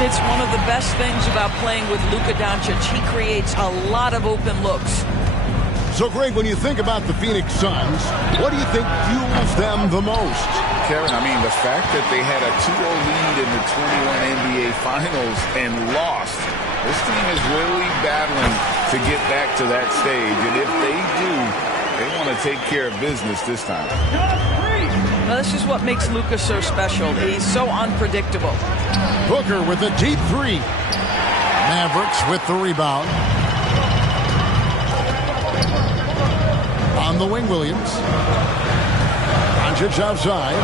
It's one of the best things about playing with Luka Doncic. He creates a lot of open looks. So, Greg, when you think about the Phoenix Suns, what do you think fuels them the most? Kevin, I mean, the fact that they had a 2-0 lead in the 21 NBA Finals and lost. This team is really battling to get back to that stage. And if they do, they want to take care of business this time. Well, this is what makes Luka so special. He's so unpredictable. Booker with a deep three. Mavericks with the rebound. On the wing, Williams. Doncic outside.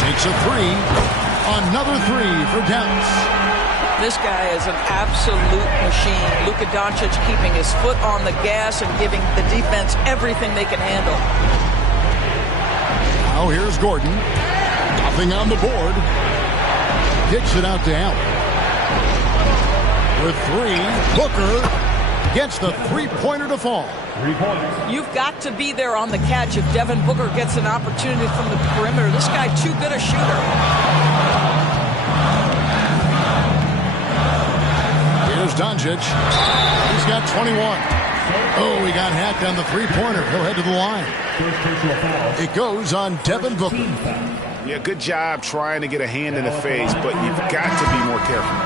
Takes a three. Another three for Dallas. This guy is an absolute machine. Luka Doncic keeping his foot on the gas and giving the defense everything they can handle. Now here's Gordon. Nothing on the board. Kicks it out to Allen. With three, Booker gets the three-pointer to fall. 3 points. You've got to be there on the catch if Devin Booker gets an opportunity from the perimeter. This guy too good a shooter. Doncic. He's got 21. Oh, he got hacked on the three-pointer. He'll head to the line. It goes on Devin Booker. Yeah, good job trying to get a hand in the face, but you've got to be more careful.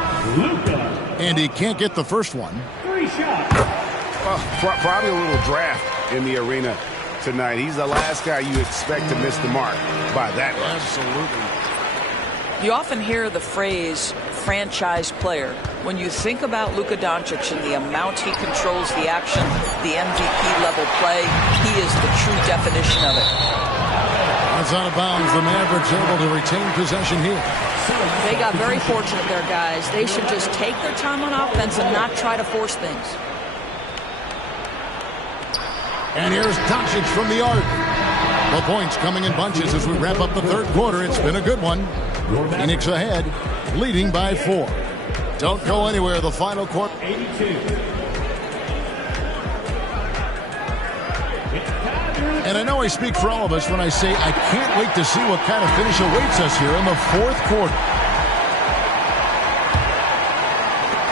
And he can't get the first one. Probably a little draft in the arena tonight. He's the last guy you expect to miss the mark by that much. Absolutely. You often hear the phrase franchise player. When you think about Luka Doncic and the amount he controls the action, the MVP level play, he is the true definition of it. That's out of bounds. The Mavericks able to retain possession here. They got very fortunate there, guys. They should just take their time on offense and not try to force things. And here's Doncic from the arc. The points coming in bunches as we wrap up the third quarter. It's been a good one. Phoenix ahead, leading by 4. Don't go anywhere. The final quarter. 82. And I know I speak for all of us when I say I can't wait to see what kind of finish awaits us here in the fourth quarter.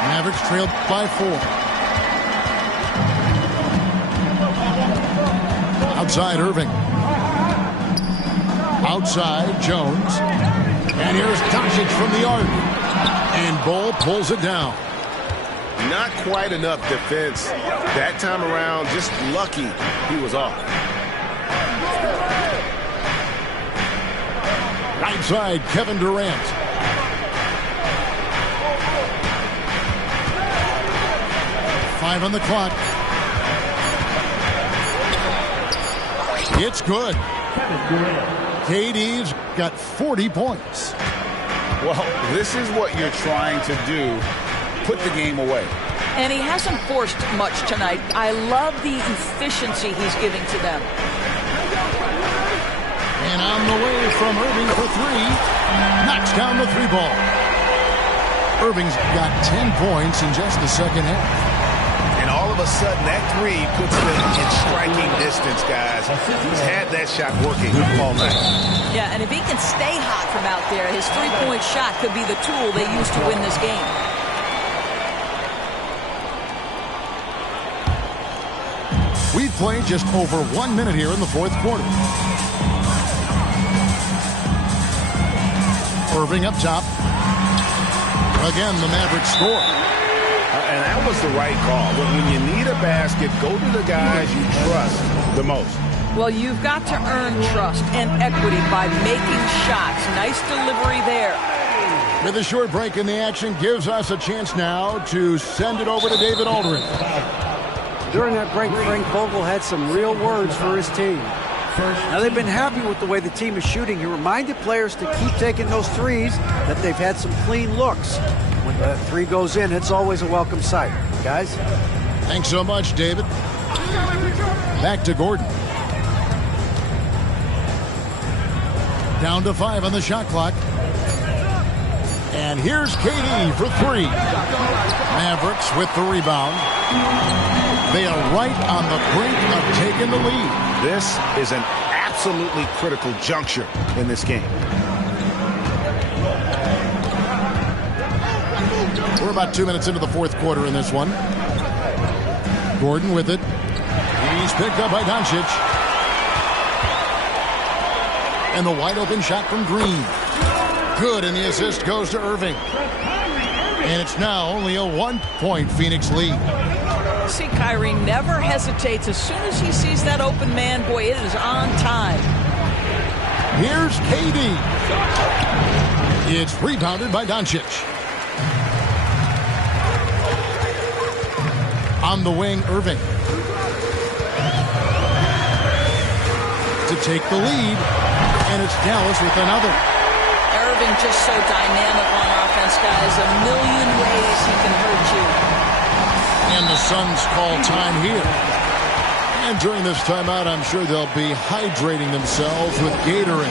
Mavericks trailed by 4. Outside Irving. Outside Jones. And here's Doncic from the arc. And Ball pulls it down. Not quite enough defense that time around. Just lucky he was off. Right side, Kevin Durant. Five on the clock. It's good. KD's got 40 points. Well, this is what you're trying to do. Put the game away. And he hasn't forced much tonight. I love the efficiency he's giving to them. And on the way from Irving for 3. Knocks down the 3 ball. Irving's got 10 points in just the second half. And all of a sudden, that 3 puts them in striking distance, guys. He's had that shot working all night. Yeah, and if he can stay hot from out there, his three-point shot could be the tool they use to win this game. We've played just over 1 minute here in the fourth quarter. Irving up top. Again, the Mavericks score. And that was the right call. But when you need a basket, go to the guys you trust the most. Well, you've got to earn trust and equity by making shots. Nice delivery there. With a short break in the action, gives us a chance now to send it over to David Aldridge. During that break, Frank Vogel had some real words for his team. Now, they've been happy with the way the team is shooting. He reminded players to keep taking those threes, that they've had some clean looks. When the 3 goes in, it's always a welcome sight. Guys? Thanks so much, David. Back to Gordon. Down to 5 on the shot clock. And here's KD for 3. Mavericks with the rebound. They are right on the brink of taking the lead. This is an absolutely critical juncture in this game. We're about 2 minutes into the fourth quarter in this one. Gordon with it. He's picked up by Doncic. And the wide open shot from Green. Good, and the assist goes to Irving. And it's now only a 1-point Phoenix lead. See, Kyrie never hesitates. As soon as he sees that open man, boy, it is on time. Here's KD. It's rebounded by Doncic. On the wing, Irving. To take the lead, and it's Dallas with another. Irving just so dynamic on offense, guys. A million ways he can hurt you. And the Suns call time here. And during this timeout, I'm sure they'll be hydrating themselves with Gatorade.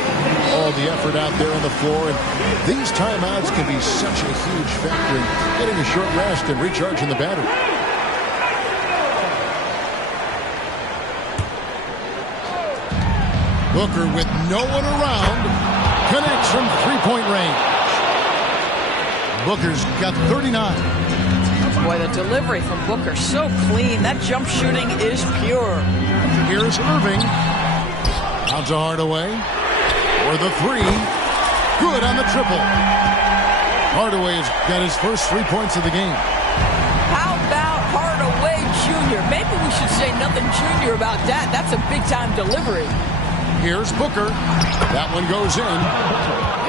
All the effort out there on the floor. And these timeouts can be such a huge factor in getting a short rest and recharging the battery. Booker with no one around connects from 3-point range. Booker's got 39. Boy, the delivery from Booker, so clean. That jump shooting is pure. Here's Irving. Out to Hardaway. For the three. Good on the triple. Hardaway has got his first 3 points of the game. How about Hardaway Jr.? Maybe we should say nothing junior about that. That's a big-time delivery. Here's Booker. That one goes in.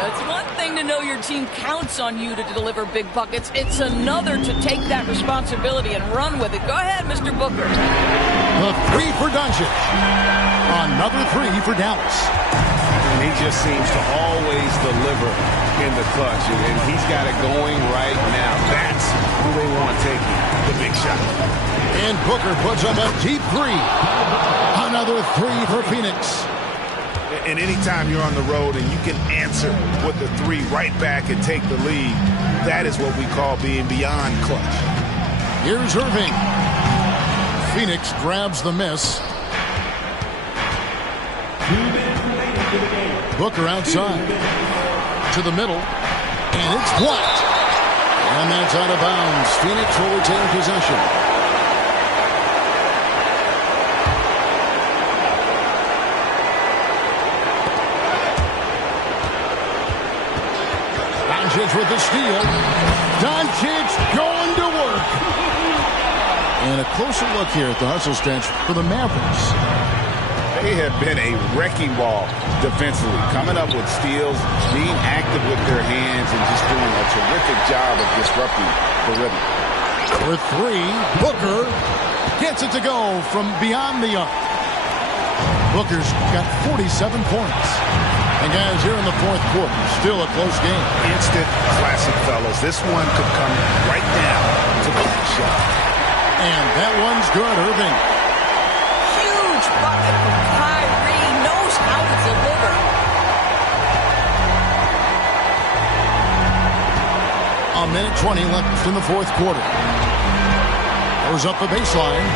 It's one thing to know your team counts on you to deliver big buckets. It's another to take that responsibility and run with it. Go ahead, Mr. Booker. The three for Doncic. Another three for Dallas. And he just seems to always deliver in the clutch. And he's got it going right now. That's who they want taking the big shot. And Booker puts up a deep three. Another three for Phoenix. And anytime you're on the road and you can answer with the three right back and take the lead, that is what we call being beyond clutch. Here's Irving. Phoenix grabs the miss. Booker outside. To the middle. And it's blocked. And that's out of bounds. Phoenix will retain possession. Doncic with the steal. Doncic going to work. And a closer look here at the hustle stretch for the Mavericks. They have been a wrecking ball defensively, coming up with steals, being active with their hands, and just doing a terrific job of disrupting the rhythm. For three, Booker gets it to go from beyond the arc. Booker's got 47 points. And guys, here in the fourth quarter, still a close game. Instant classic, fellas. This one could come right down to the last shot. And that one's good, Irving. Huge bucket from Kyrie. Knows how to deliver. A minute 20 left in the fourth quarter. Goes up the baseline.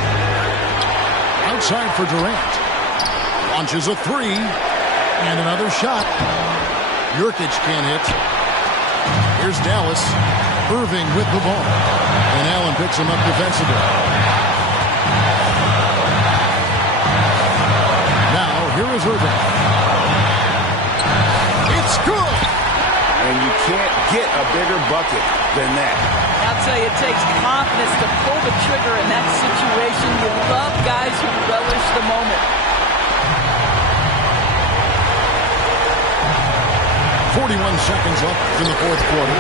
Outside for Durant. Launches a three. And another shot. Nurkic can't hit. Here's Dallas. Irving with the ball. And Allen picks him up defensively. Now, here is Irving. It's good. And you can't get a bigger bucket than that. I'll tell you, it takes confidence to pull the trigger in that situation. You love guys who relish the moment. 41 seconds left in the fourth quarter.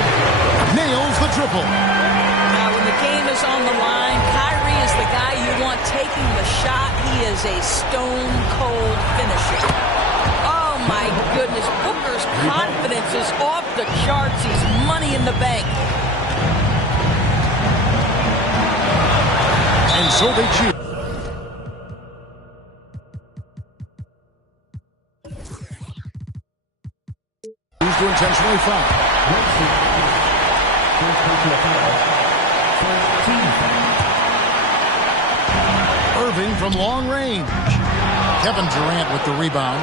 Nails the triple. Now, when the game is on the line, Kyrie is the guy you want taking the shot. He is a stone-cold finisher. Oh, my goodness. Booker's confidence is off the charts. He's money in the bank. And so they cheer. To intentionally foul. Irving from long range. Kevin Durant with the rebound.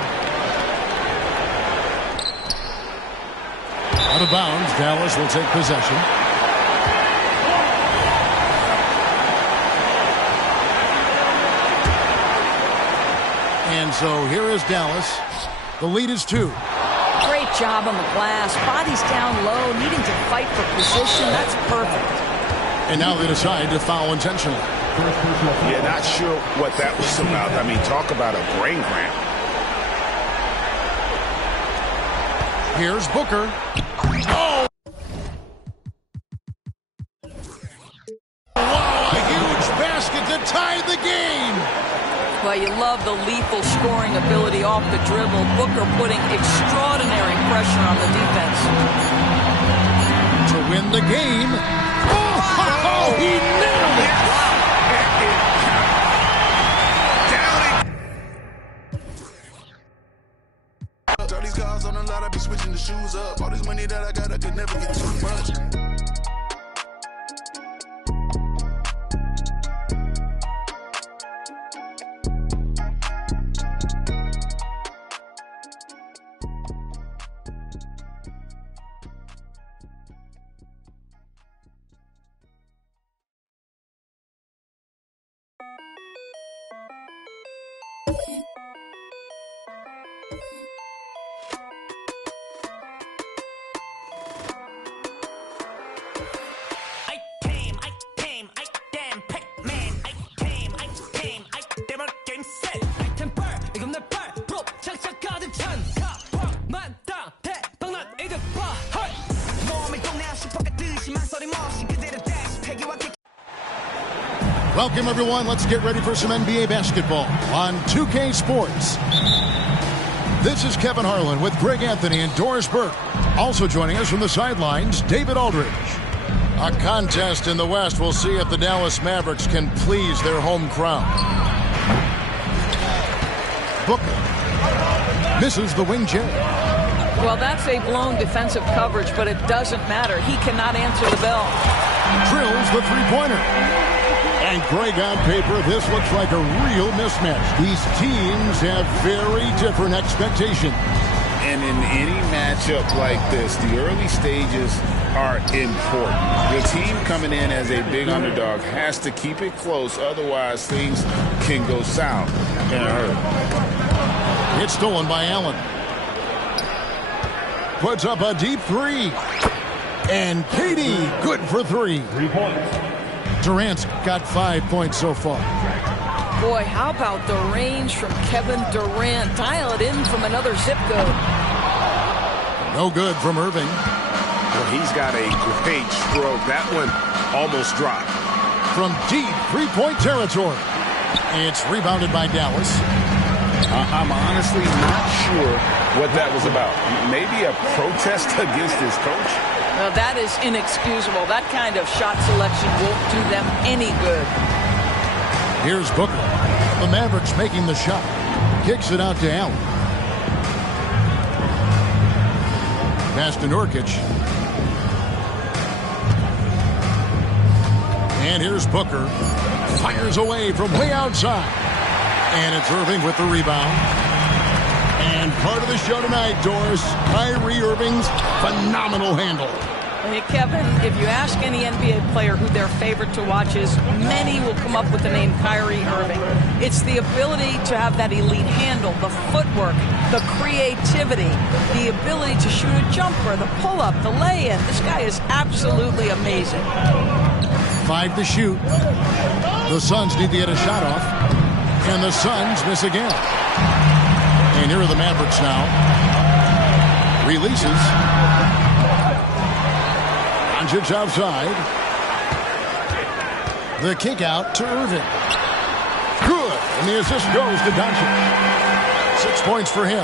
Out of bounds, Dallas will take possession. And so here is Dallas. The lead is 2. Great job on the glass. Body's down low, needing to fight for position. That's perfect. And now they decide to foul intentionally. Yeah, not sure what that was about. I mean, talk about a brain cramp. Here's Booker. Oh! Wow, a huge basket to tie the game. Well, you love the lethal scoring ability off the dribble. Booker putting extraordinary pressure on the defense. To win the game. Oh, he nailed it. All these cars on the lot, I be switching the shoes up. All this money that I got, I could never get too much. Welcome, everyone. Let's get ready for some NBA basketball on 2K Sports. This is Kevin Harlan with Greg Anthony and Doris Burke. Also joining us from the sidelines, David Aldridge. A contest in the West. We'll see if the Dallas Mavericks can please their home crowd. Booker misses the wing jab. Well, that's a blown defensive coverage, but it doesn't matter. He cannot answer the bell. Drills the three-pointer. And Greg, on paper, this looks like a real mismatch. These teams have very different expectations. And in any matchup like this, the early stages are important. The team coming in as a big underdog has to keep it close, otherwise things can go south in a hurry. It's stolen by Allen. Puts up a deep three. And Katie, good for 3. 3 points. Durant's got 5 points so far. Boy, how about the range from Kevin Durant? Dial it in from another zip code. No good from Irving. Well, he's got a great stroke. That one almost dropped. From deep three-point territory. It's rebounded by Dallas. I'm honestly not sure what that was about. Maybe a protest against his coach? Well, that is inexcusable. That kind of shot selection won't do them any good. Here's Booker. The Mavericks making the shot. Kicks it out to Allen. Pass to Nurkic. And here's Booker. Fires away from way outside. And it's Irving with the rebound. And part of the show tonight, Doris, Kyrie Irving's phenomenal handle. Hey, Kevin, if you ask any NBA player who their favorite to watch is, many will come up with the name Kyrie Irving. It's the ability to have that elite handle, the footwork, the creativity, the ability to shoot a jumper, the pull-up, the lay-in. This guy is absolutely amazing. 5 to shoot. The Suns need to get a shot off. And the Suns miss again. And here are the Mavericks now. Releases. Doncic outside. The kick out to Irving. Good. And the assist goes to Doncic. 6 points for him.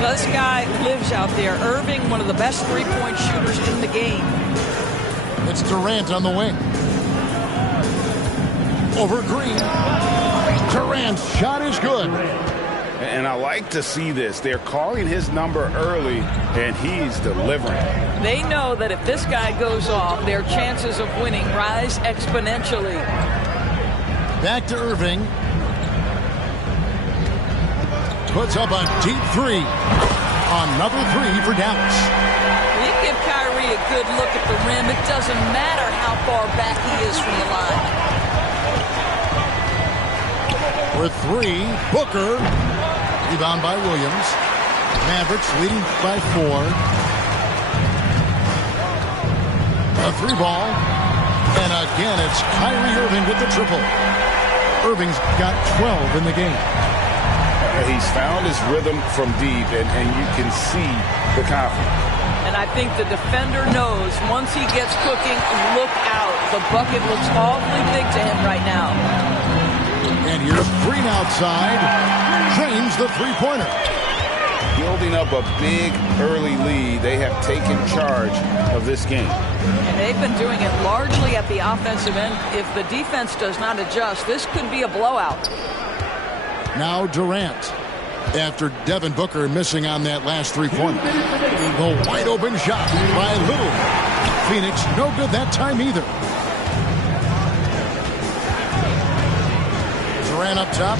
Well, this guy lives out there. Irving, one of the best three-point shooters in the game. It's Durant on the wing. Over Green. Durant's shot is good. And I like to see this. They're calling his number early, and he's delivering. They know that if this guy goes off, their chances of winning rise exponentially. Back to Irving. Puts up a deep 3. Another 3 for Dallas. You give Kyrie a good look at the rim. It doesn't matter how far back he is from the line. For 3, Booker. Rebound by Williams. Mavericks leading by 4. A 3-ball. And again, it's Kyrie Irving with the triple. Irving's got 12 in the game. He's found his rhythm from deep, and you can see the confidence. And I think the defender knows once he gets cooking, look out. The bucket looks awfully big to him right now. And here's Green outside. Drains the three-pointer. Building up a big early lead. They have taken charge of this game. And they've been doing it largely at the offensive end. If the defense does not adjust, this could be a blowout. Now Durant. After Devin Booker missing on that last three-pointer. The wide-open shot by Little. Phoenix no good that time either. Durant up top.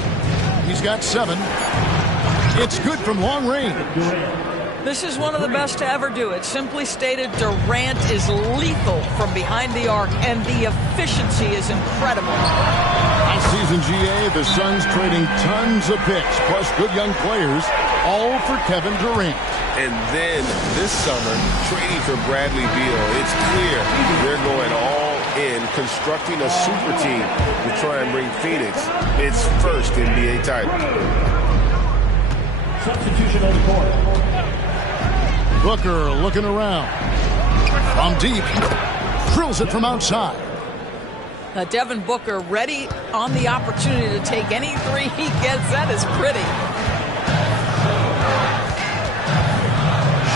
He's got 7. It's good from long range. This is one of the best to ever do it. Simply stated, Durant is lethal from behind the arc, and the efficiency is incredible. Last season, GA, the Suns trading tons of picks, plus good young players, all for Kevin Durant. And then this summer, trading for Bradley Beal. It's clear they're going all in, constructing a super team to try and bring Phoenix its first NBA title. Substitution on the court. Booker looking around. From deep. drills it from outside. Devin Booker ready on the opportunity to take any three he gets. That is pretty.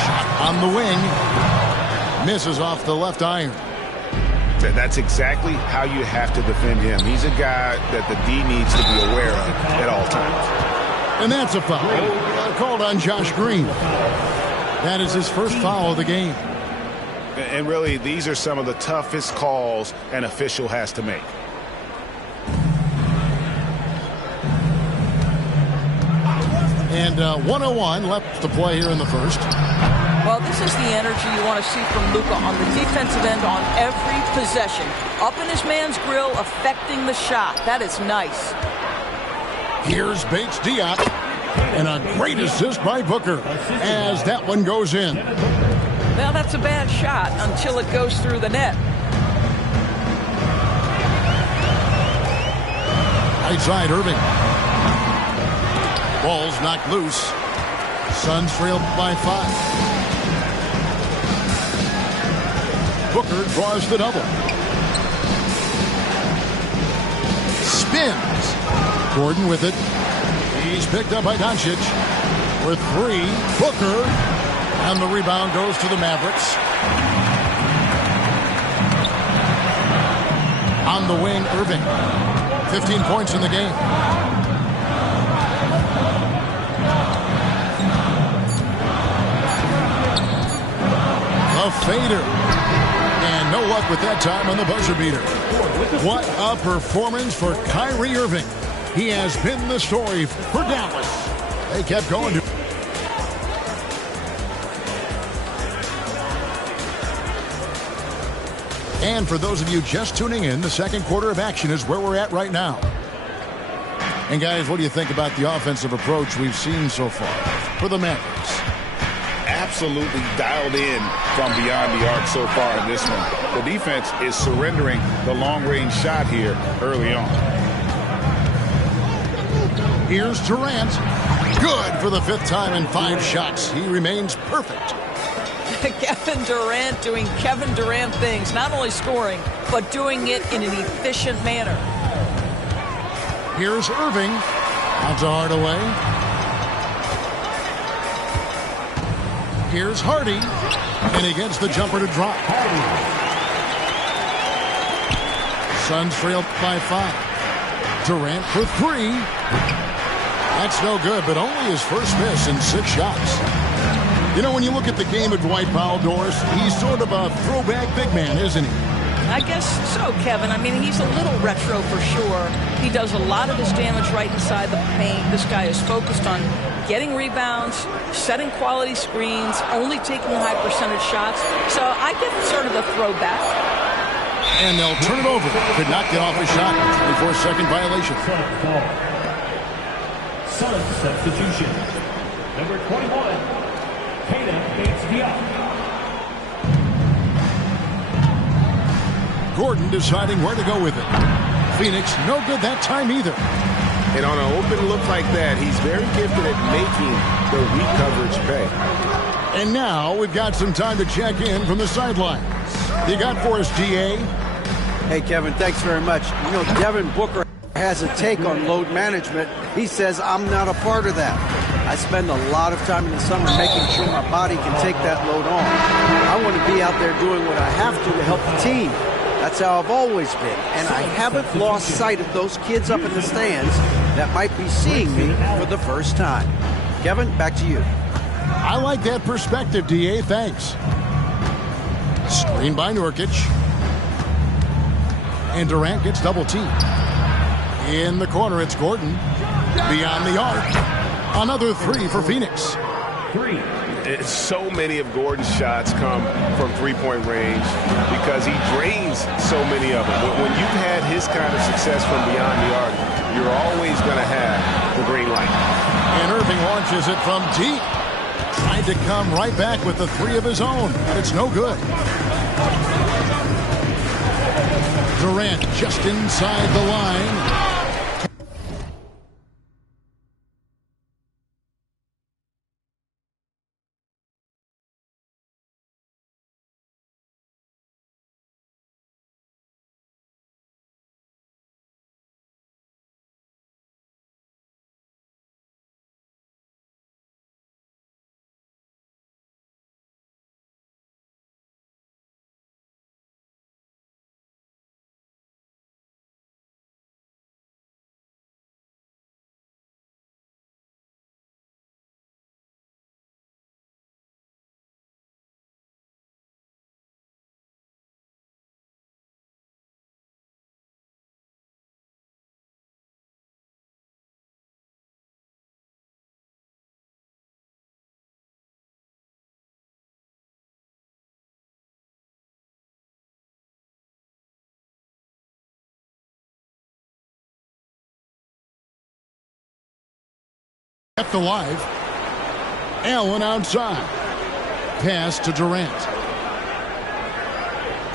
Shot on the wing. Misses off the left iron. That's exactly how you have to defend him. He's a guy that the D needs to be aware of at all times. And that's a foul. Called on Josh Green. That is his first foul of the game. And really, these are some of the toughest calls an official has to make. And 101 left to play here in the first. Well, this is the energy you want to see from Luka on the defensive end on every possession. Up in his man's grill, affecting the shot. That is nice. Here's Bates Diop. And a great assist by Booker as that one goes in. Well, that's a bad shot until it goes through the net. Right side, Irving. Ball's knocked loose. Suns trailed by 5. Booker draws the double. Spins. Gordon with it. He's picked up by Doncic. For 3, Booker. And the rebound goes to the Mavericks. On the wing, Irving. 15 points in the game. A fader. And no luck with that time on the buzzer beater. What a performance for Kyrie Irving. He has been the story for Dallas. They kept going. And for those of you just tuning in, the second quarter of action is where we're at right now. And guys, what do you think about the offensive approach we've seen so far for the Mavericks? Absolutely dialed in from beyond the arc so far in this one. The defense is surrendering the long-range shot here early on. Here's Durant. Good for the 5th time in 5 shots. He remains perfect. Kevin Durant doing Kevin Durant things, not only scoring, but doing it in an efficient manner. Here's Irving. On to Hardaway. Here's Hardy. And he gets the jumper to drop. Suns trailed by 5. Durant for 3. That's no good, but only his first miss in 6 shots. You know, when you look at the game of Dwight Powell, Doris, he's sort of a throwback big man, isn't he? I guess so, Kevin. I mean, he's a little retro for sure. He does a lot of his damage right inside the paint. This guy is focused on getting rebounds, setting quality screens, only taking high percentage shots. So I get sort of a throwback. And they'll turn it over. Could not get off a shot. 24-second violation. Sun substitution. Number 21, Keita Bates-Diop. Gordon deciding where to go with it. Phoenix, no good that time either. And on an open look like that, he's very gifted at making the weak coverage pay. And now we've got some time to check in from the sidelines. You got for us, DA? Hey, Kevin, thanks very much. You know, Devin Booker has a take on load management. He says, I'm not a part of that. I spend a lot of time in the summer making sure my body can take that load on. I want to be out there doing what I have to help the team. That's how I've always been. And I haven't lost sight of those kids up in the stands that might be seeing me for the first time. Kevin, back to you. I like that perspective, DA. Thanks. Screen by Nurkic. And Durant gets double teamed. In the corner, it's Gordon. Beyond the arc. Another 3 for Phoenix. 3. So many of Gordon's shots come from three-point range because he drains so many of them. When you've had his kind of success from beyond the arc, you're always going to have the green light. And Irving launches it from deep. Tried to come right back with the 3 of his own, but it's no good. Durant just inside the line. Left alive. Allen outside. Pass to Durant.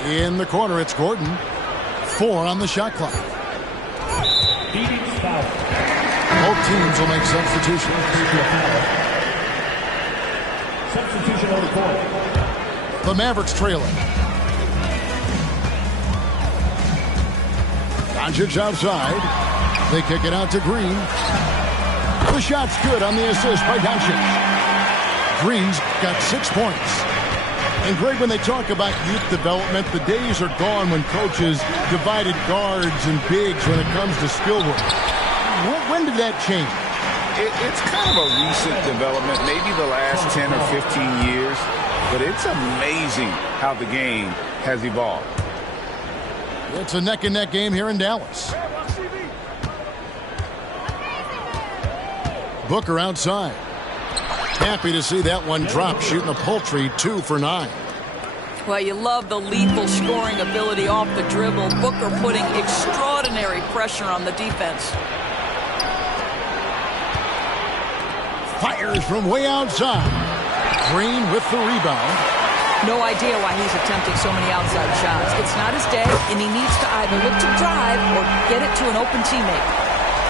In the corner, it's Gordon. 4 on the shot clock. Both teams will make substitutions. Substitution on the court. The Mavericks trailing. Doncic outside. They kick it out to Green. The shot's good on the assist by Doncic. Green's got 6 points. And Greg, when they talk about youth development, the days are gone when coaches divided guards and bigs when it comes to skill work. When did that change? It's kind of a recent development, maybe the last 10 or 15 years, but it's amazing how the game has evolved. It's a neck-and-neck game here in Dallas. Booker outside. Happy to see that one drop, shooting a paltry 2 for 9. Well, you love the lethal scoring ability off the dribble. Booker putting extraordinary pressure on the defense. Fires from way outside. Green with the rebound. No idea why he's attempting so many outside shots. It's not his day, and he needs to either look to drive or get it to an open teammate.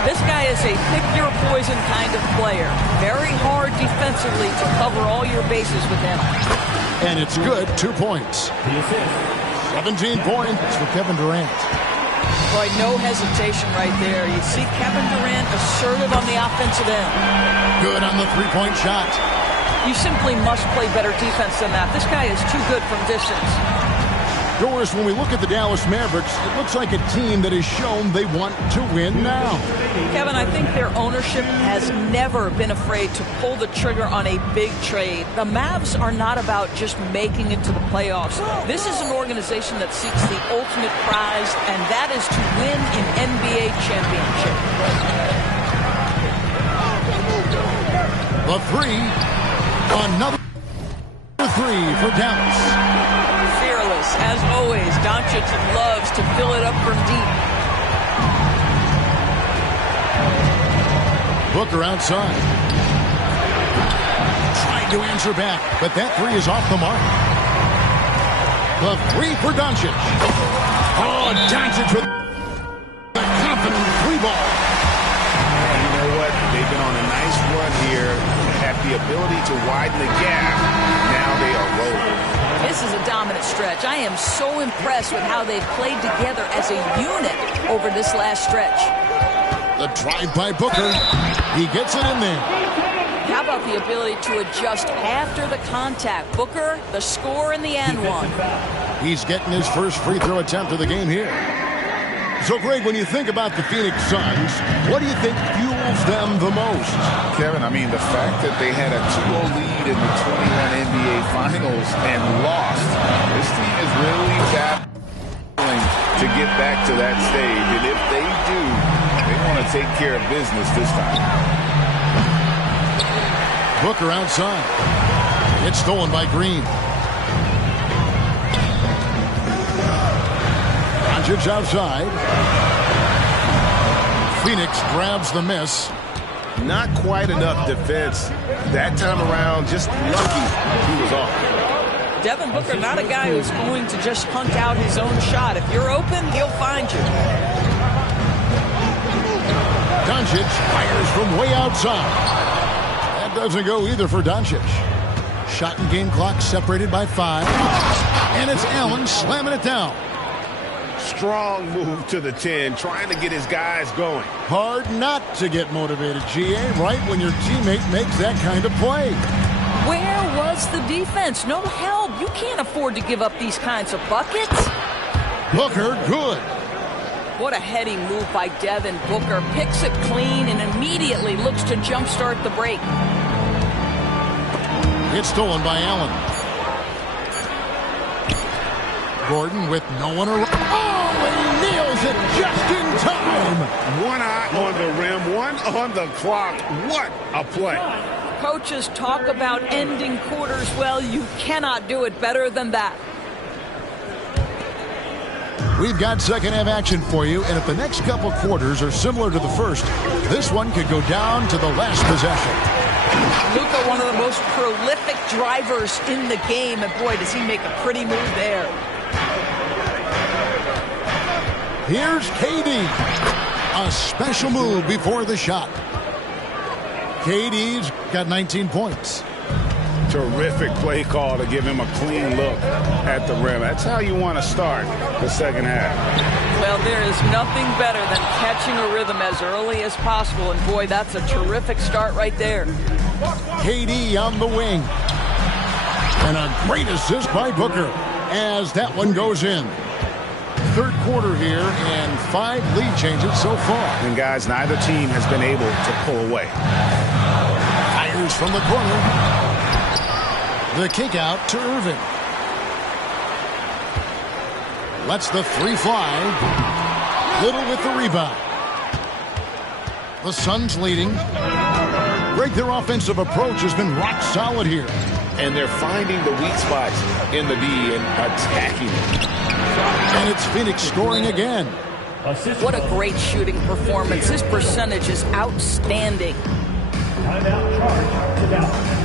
This guy is a pick-your-poison kind of player. Very hard defensively to cover all your bases with him. And it's good, 2 points. 17 points for Kevin Durant. Boy, no hesitation right there. You see Kevin Durant assertive on the offensive end. Good on the three-point shot. You simply must play better defense than that. This guy is too good from distance. Doris, when we look at the Dallas Mavericks, it looks like a team that has shown they want to win now. Kevin, I think their ownership has never been afraid to pull the trigger on a big trade. The Mavs are not about just making it to the playoffs. This is an organization that seeks the ultimate prize, and that is to win an NBA championship. The three, another 3 for Dallas. Fearless, as always. Doncic loves to fill it up from deep. Booker outside. Trying to answer back, but that 3 is off the mark. The 3 for Doncic. Oh, Doncic with a confident 3 ball. You know what? They've been on a nice run here. Have the ability to widen the gap. Now they are rolling. This is a dominant stretch. I am so impressed with how they've played together as a unit over this last stretch. The drive by Booker. He gets it in there. How about the ability to adjust after the contact? Booker, the score in the and one. He's getting his first free throw attempt of the game here. So, Greg, when you think about the Phoenix Suns, what do you think fuels them the most? Kevin, I mean, the fact that they had a 2-0 lead in the 21 NBA Finals and lost. This team is really battling to get back to that stage. And if they do, they want to take care of business this time. Booker outside. It's stolen by Green. Doncic outside. Phoenix grabs the miss. Not quite enough defense. That time around, just lucky he was off. Devin Booker, not a guy who's going to just hunt out his own shot. If you're open, he'll find you. Doncic fires from way outside. That doesn't go either for Doncic. Shot and game clock separated by 5. And it's Allen slamming it down. Strong move to the 10, trying to get his guys going. Hard not to get motivated, GA, right when your teammate makes that kind of play. Where was the defense? No help. You can't afford to give up these kinds of buckets. Booker, good. What a heady move by Devin Booker. Picks it clean and immediately looks to jumpstart the break. It's stolen by Allen. Gordon with no one around. Oh, and he nails it just in time. One eye on the rim, one on the clock. What a play. Coaches talk about ending quarters. Well, you cannot do it better than that. We've got second half action for you, and if the next couple quarters are similar to the first, this one could go down to the last possession. Luka, one of the most prolific drivers in the game, and boy, does he make a pretty move there. Here's KD. A special move before the shot. KD's got 19 points. Terrific play call to give him a clean look at the rim. That's how you want to start the second half. Well, there is nothing better than catching a rhythm as early as possible, and boy, that's a terrific start right there. KD on the wing. And a great assist by Booker as that one goes in. Third quarter here and 5 lead changes so far. And guys, neither team has been able to pull away. Fires from the corner. The kick out to Irving. Lets the three fly. Little with the rebound. The Suns leading. Greg, their offensive approach has been rock solid here. And they're finding the weak spots in the D and attacking it. And it's Phoenix scoring again. What a great shooting performance. His percentage is outstanding. Timeout charge to Dallas.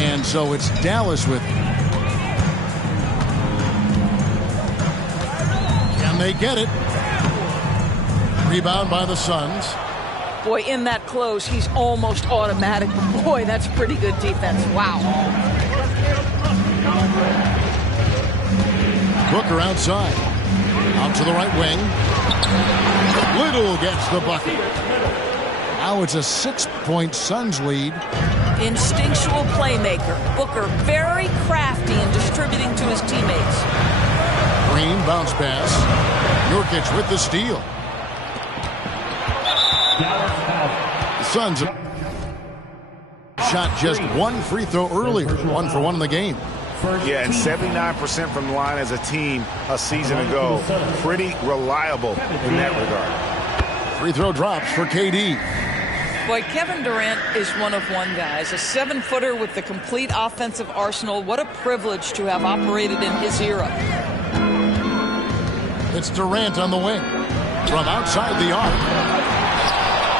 And so it's Dallas with it. Can they get it? Rebound by the Suns. Boy, in that close, he's almost automatic. But boy, that's pretty good defense. Wow. Booker outside. Out to the right wing. Little gets the bucket. Now it's a 6-point Suns lead. Instinctual playmaker. Booker very crafty in distributing to his teammates. Green bounce pass. Nurkic with the steal. The Suns shot just one free throw earlier. 1 for 1 in the game. Yeah, and 79% from the line as a team a season ago. Pretty reliable in that regard. Free throw drops for KD. Boy, Kevin Durant is one of one, guys. A 7-footer with the complete offensive arsenal. What a privilege to have operated in his era. It's Durant on the wing. From outside the arc.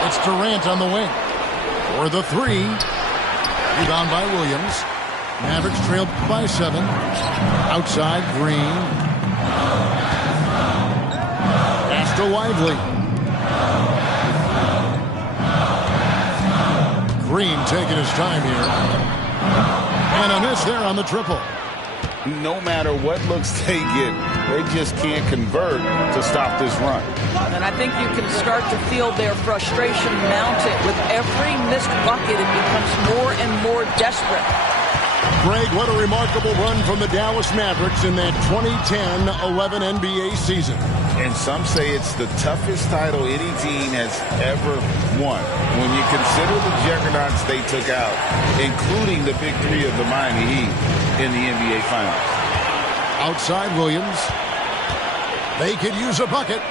It's Durant on the wing. For the three. Rebound by Williams. Mavericks trailed by 7. Outside, Green. Pass to Lively. Green taking his time here. And a miss there on the triple. No matter what looks they get, they just can't convert to stop this run. And I think you can start to feel their frustration mounting. With every missed bucket, it becomes more and more desperate. Greg, what a remarkable run from the Dallas Mavericks in that 2010-11 NBA season. And some say it's the toughest title any team has ever won. When you consider the juggernauts they took out, including the big three of the Miami Heat in the NBA Finals. Outside Williams. They could use a bucket.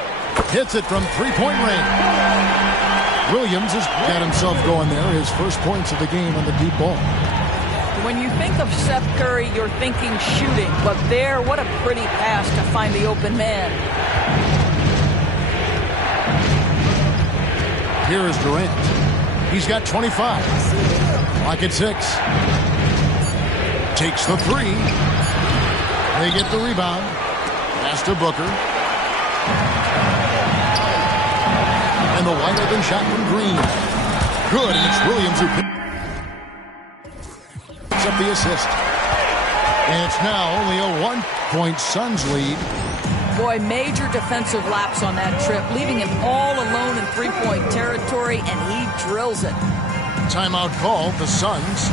Hits it from three-point range. Williams has got himself going there. His first points of the game on the deep ball. When you think of Seth Curry, you're thinking shooting. But there, what a pretty pass to find the open man. Here is Durant. He's got 25. Clock at 6. Takes the three. They get the rebound. Pass to Booker. And the wide open shot from Green. Good, and it's Williams who picks up the assist. And it's now only a 1-point Suns lead. Boy, major defensive lapse on that trip, leaving him all alone in three-point territory, and he drills it. Timeout call, the Suns.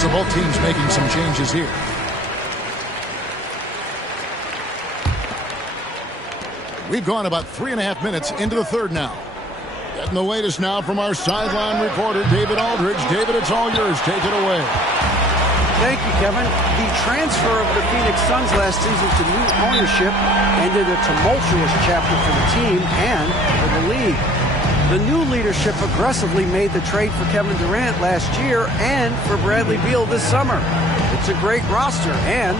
So both teams making some changes here. We've gone about 3.5 minutes into the third now. Getting the latest now from our sideline reporter, David Aldridge. David, it's all yours. Take it away. Thank you, Kevin. The transfer of the Phoenix Suns last season to new ownership ended a tumultuous chapter for the team and for the league. The new leadership aggressively made the trade for Kevin Durant last year and for Bradley Beal this summer. It's a great roster, and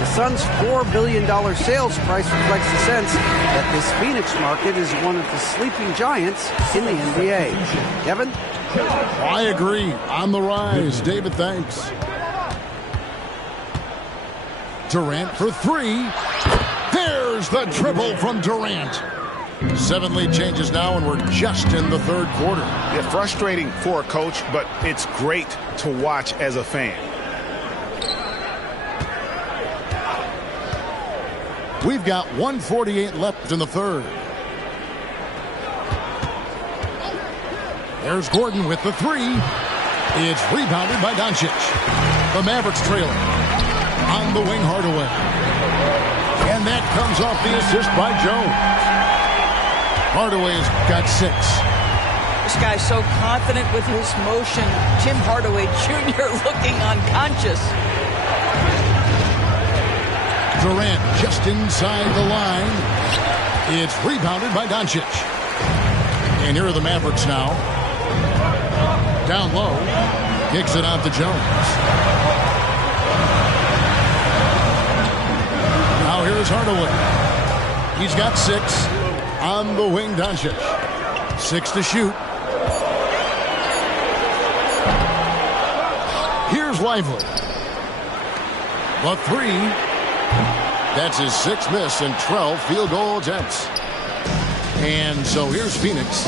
the Suns' $4 billion sales price reflects the sense that this Phoenix market is one of the sleeping giants in the NBA. Kevin? I agree. On the rise. David, thanks. Durant for three. There's the triple from Durant. 7 lead changes now, and we're just in the third quarter. Yeah, frustrating for a coach, but it's great to watch as a fan. We've got 1:48 left in the third. There's Gordon with the three. It's rebounded by Doncic. The Mavericks trailing. On the wing, Hardaway. And that comes off the assist by Jones. Hardaway's got 6. This guy's so confident with his motion. Tim Hardaway Jr. looking unconscious. Durant just inside the line. It's rebounded by Doncic. And here are the Mavericks now. Down low. Kicks it out to Jones. Now here's Hardaway. He's got 6. On the wing, Doncic. 6 to shoot. Here's Lively. The three. That's his 6th miss and 12 field goal attempts. And so here's Phoenix.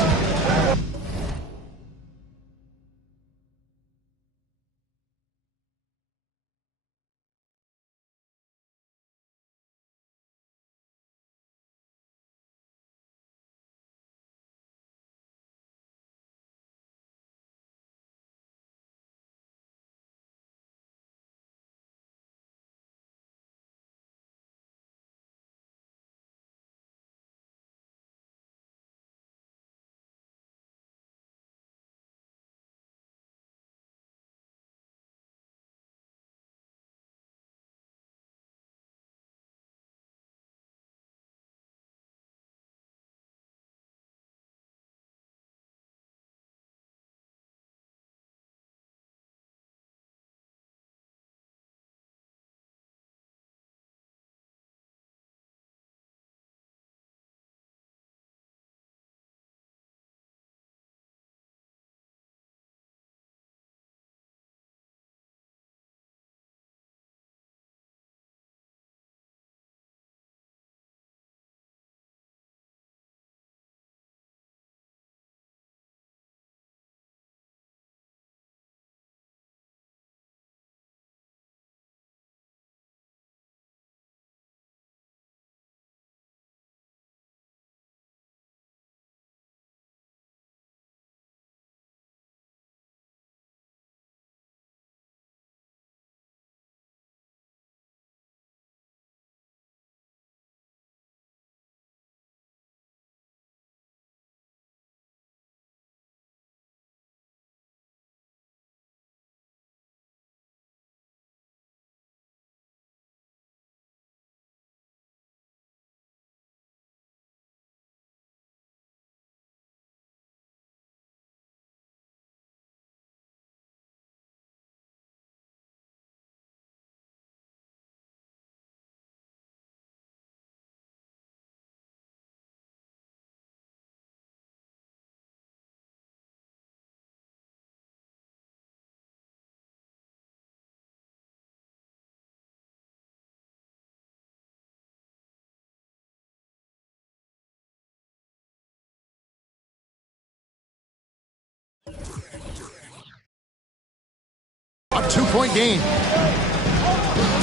A 2-point game.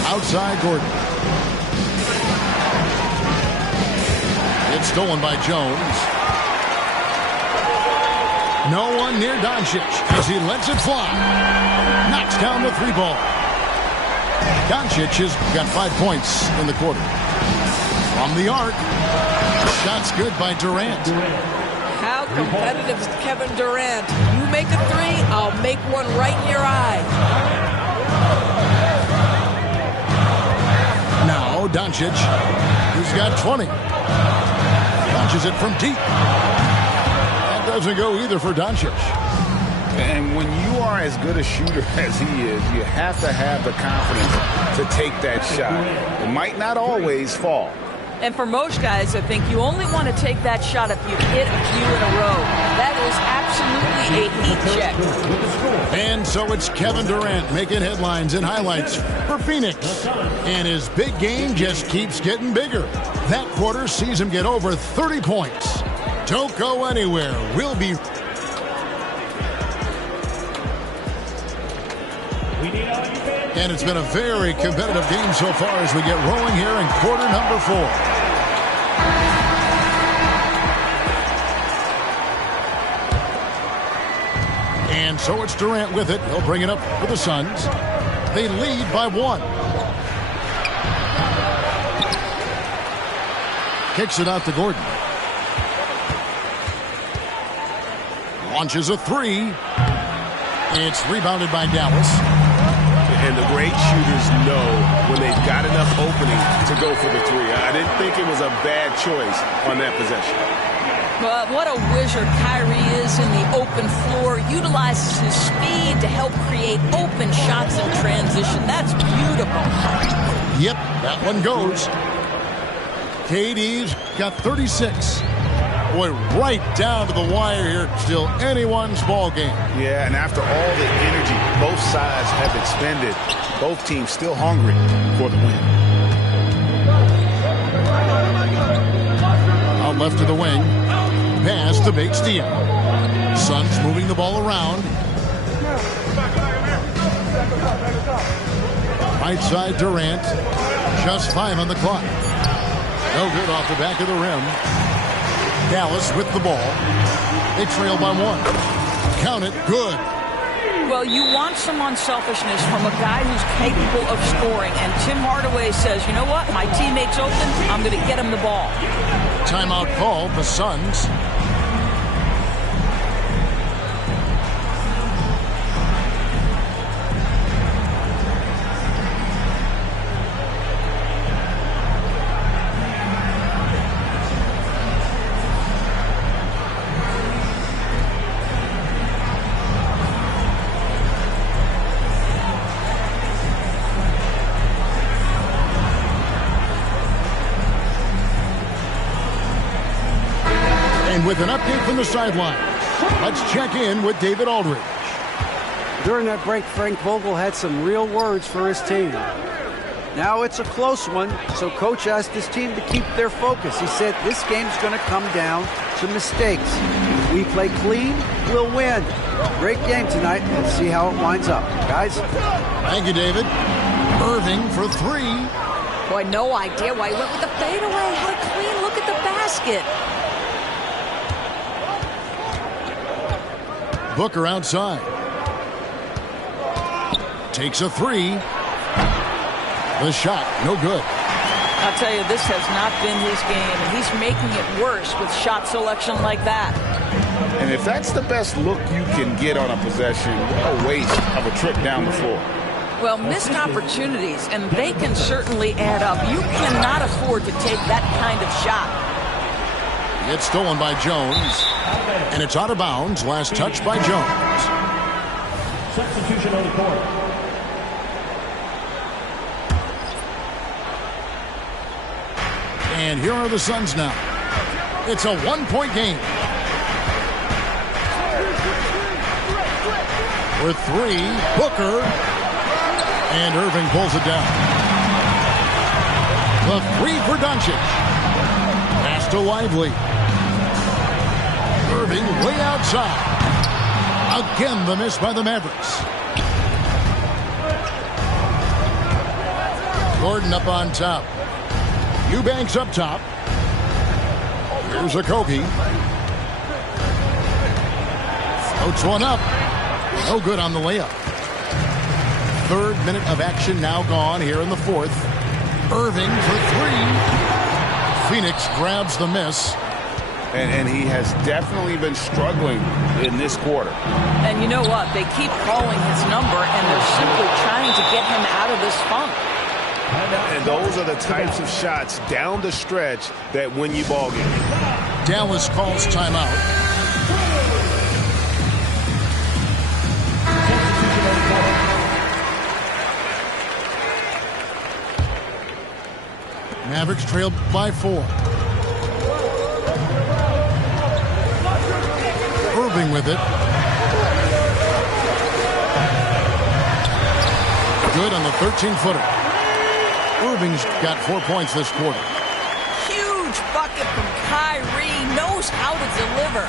Outside Gordon. It's stolen by Jones. No one near Doncic as he lets it fly. Knocks down the 3-ball. Doncic has got 5 points in the quarter. From the arc. Shot's good by Durant. How competitive is Kevin Durant? You make a three, I'll make one right in your eye. Now Doncic, who's got 20. Launches it from deep. That doesn't go either for Doncic. And when you are as good a shooter as he is, you have to have the confidence to take that shot. It might not always fall. And for most guys, I think you only want to take that shot if you hit a few in a row. That is absolutely a heat check. And so it's Kevin Durant making headlines and highlights for Phoenix. And his big game just keeps getting bigger. That quarter sees him get over 30 points. Don't go anywhere. We'll be... And it's been a very competitive game so far as we get rolling here in quarter number 4. And so it's Durant with it. He'll bring it up for the Suns. They lead by 1. Kicks it out to Gordon. Launches a 3. It's rebounded by Dallas. And the great shooters know when they've got enough opening to go for the 3. I didn't think it was a bad choice on that possession. But what a wizard Kyrie is in the open floor. Utilizes his speed to help create open shots in transition. That's beautiful. Yep, that one goes. KD's got 36. Boy, right down to the wire here. Still anyone's ball game. Yeah, and after all the energy both sides have expended, both teams still hungry for the win. Out left to the wing. Pass to Bates-Diop. Suns moving the ball around. Right side Durant. Just 5 on the clock. No good off the back of the rim. Dallas with the ball. They trail by 1. Count it. Good. Well, you want some unselfishness from a guy who's capable of scoring. And Tim Hardaway says, you know what? My teammate's open. I'm going to get him the ball. Timeout call. The Suns. With an update from the sideline, let's check in with David Aldridge. During that break, Frank Vogel had some real words for his team. Now it's a close one, so coach asked his team to keep their focus. He said this game's going to come down to mistakes. If we play clean, we'll win. Great game tonight. Let's see how it winds up. Guys? Thank you, David. Irving for 3. Boy, no idea why he went with the fadeaway. How clean. Look at the basket. Booker outside. Takes a 3. The shot, no good. I'll tell you, this has not been his game, and he's making it worse with shot selection like that. And if that's the best look you can get on a possession, what a waste of a trip down the floor. Well, missed opportunities, and they can certainly add up. You cannot afford to take that kind of shot. It's stolen by Jones. And it's out of bounds. Last touch by Jones. Substitution on the court. And here are the Suns now. It's a 1-point game. For 3, Booker. And Irving pulls it down. The 3 for Doncic. Pass to Lively. Irving way outside. Again, the miss by the Mavericks. Gordon up on top. Eubanks up top. Here's Okogie. Floats one up. No good on the layup. 3rd minute of action now gone here in the 4th. Irving for 3. Phoenix grabs the miss. And he has definitely been struggling in this quarter. And you know what? They keep calling his number, and they're simply trying to get him out of this funk. And those are the types of shots down the stretch that win you ball games. Dallas calls timeout. Mavericks trailed by 4. Irving with it. Good on the 13-footer. Irving's got 4 points this quarter. Huge bucket from Kyrie. Knows how to deliver.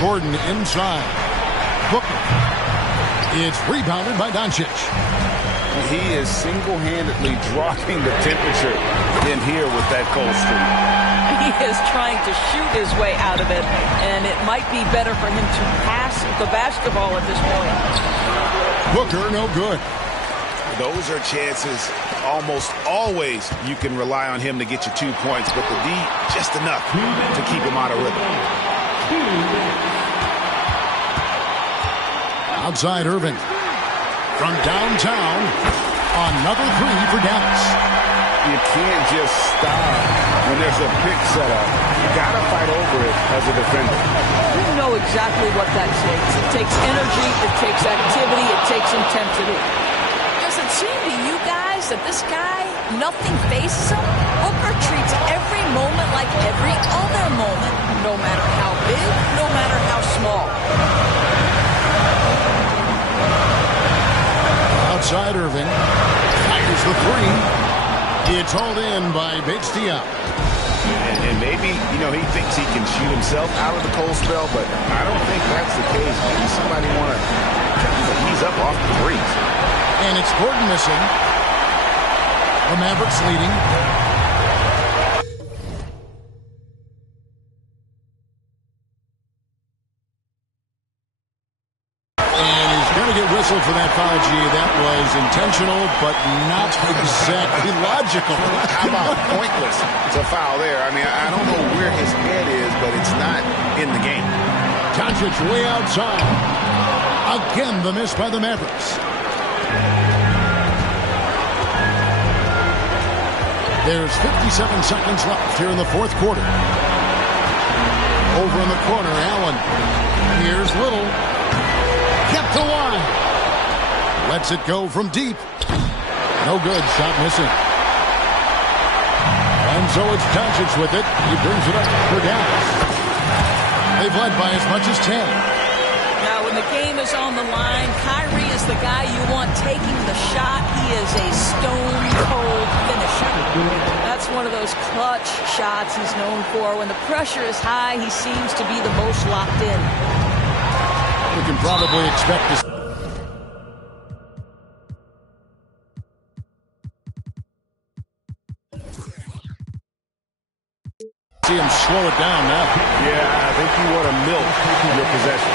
Gordon inside. Booker. It's rebounded by Doncic. He is single-handedly dropping the temperature in here with that cold streak. He is trying to shoot his way out of it, and it might be better for him to pass the basketball at this point. Booker, no good. Those are chances almost always you can rely on him to get you 2 points, but the D, just enough to keep him out of rhythm. Outside Irving. From downtown, another 3 for Dallas. You can't just stop when there's a pick set up. You got to fight over it as a defender. You know exactly what that takes. It takes energy, it takes activity, it takes intensity. Does it seem to you guys that this guy, nothing faces him? Booker treats every moment like every other moment, no matter how big, no matter how small. Outside Irving. Fires the 3. It's hauled in by Bates Diop. And maybe, he thinks he can shoot himself out of the cold spell, but I don't think that's the case. Maybe somebody want to ease up off the threes. And it's Gordon missing. The Mavericks leading. For that foul, G, that was intentional, but not exactly logical. How about pointless? It's a foul there. I mean, I don't know where his head is, but it's not in the game. Doncic way outside. Again, the miss by the Mavericks. There's 57 seconds left here in the fourth quarter. Over in the corner, Allen. Here's Little. Kept the line. Lets it go from deep. No good. Shot missing. And so it's Doncic with it. He brings it up for Dallas. They've led by as much as 10. Now, when the game is on the line, Kyrie is the guy you want taking the shot. He is a stone-cold finisher. That's one of those clutch shots he's known for. When the pressure is high, he seems to be the most locked in. You can probably expect to see him slow it down now. Yeah, I think you want to milk your possession.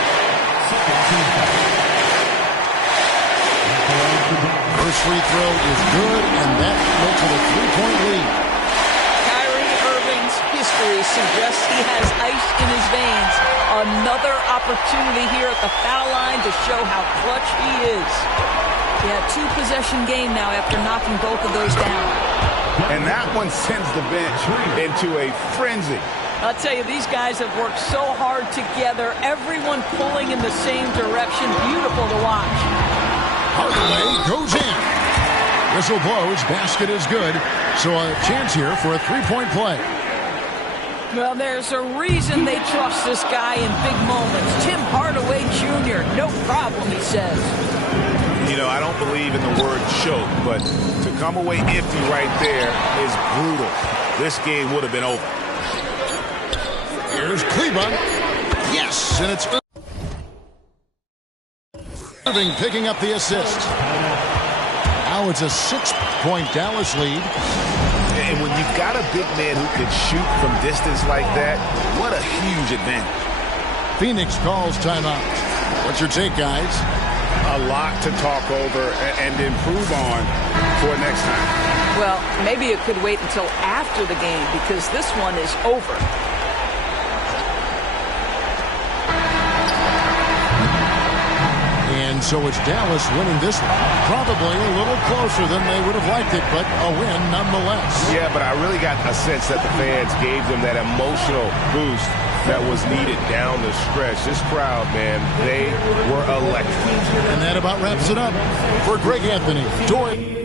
First free throw is good, and that makes it a 3-point lead. Kyrie Irving's history suggests he has ice in his veins. Another opportunity here at the foul line to show how clutch he is. He had 2-possession game now after knocking both of those down. And that one sends the bench into a frenzy. I'll tell you, these guys have worked so hard together. Everyone pulling in the same direction. Beautiful to watch. Hardaway goes in. Whistle blows. Basket is good. So a chance here for a 3-point play. Well, there's a reason they trust this guy in big moments. Tim Hardaway Jr., no problem, he says. I don't believe in the word choke, but to come away empty right there is brutal. This game would have been over. Here's Kleber. Yes, and it's Irving picking up the assist. Now it's a 6-point Dallas lead. And when you've got a big man who can shoot from distance like that, what a huge advantage. Phoenix calls timeout. What's your take, guys? a lot to talk over and improve on for next time. Well, maybe it could wait until after the game because this one is over. And so it's Dallas winning this one. Probably a little closer than they would have liked it, but a win nonetheless. Yeah, but I really got a sense that the fans gave them that emotional boost that was needed down the stretch. This crowd, man, they were electric. And that about wraps it up. For Greg Anthony, Tori.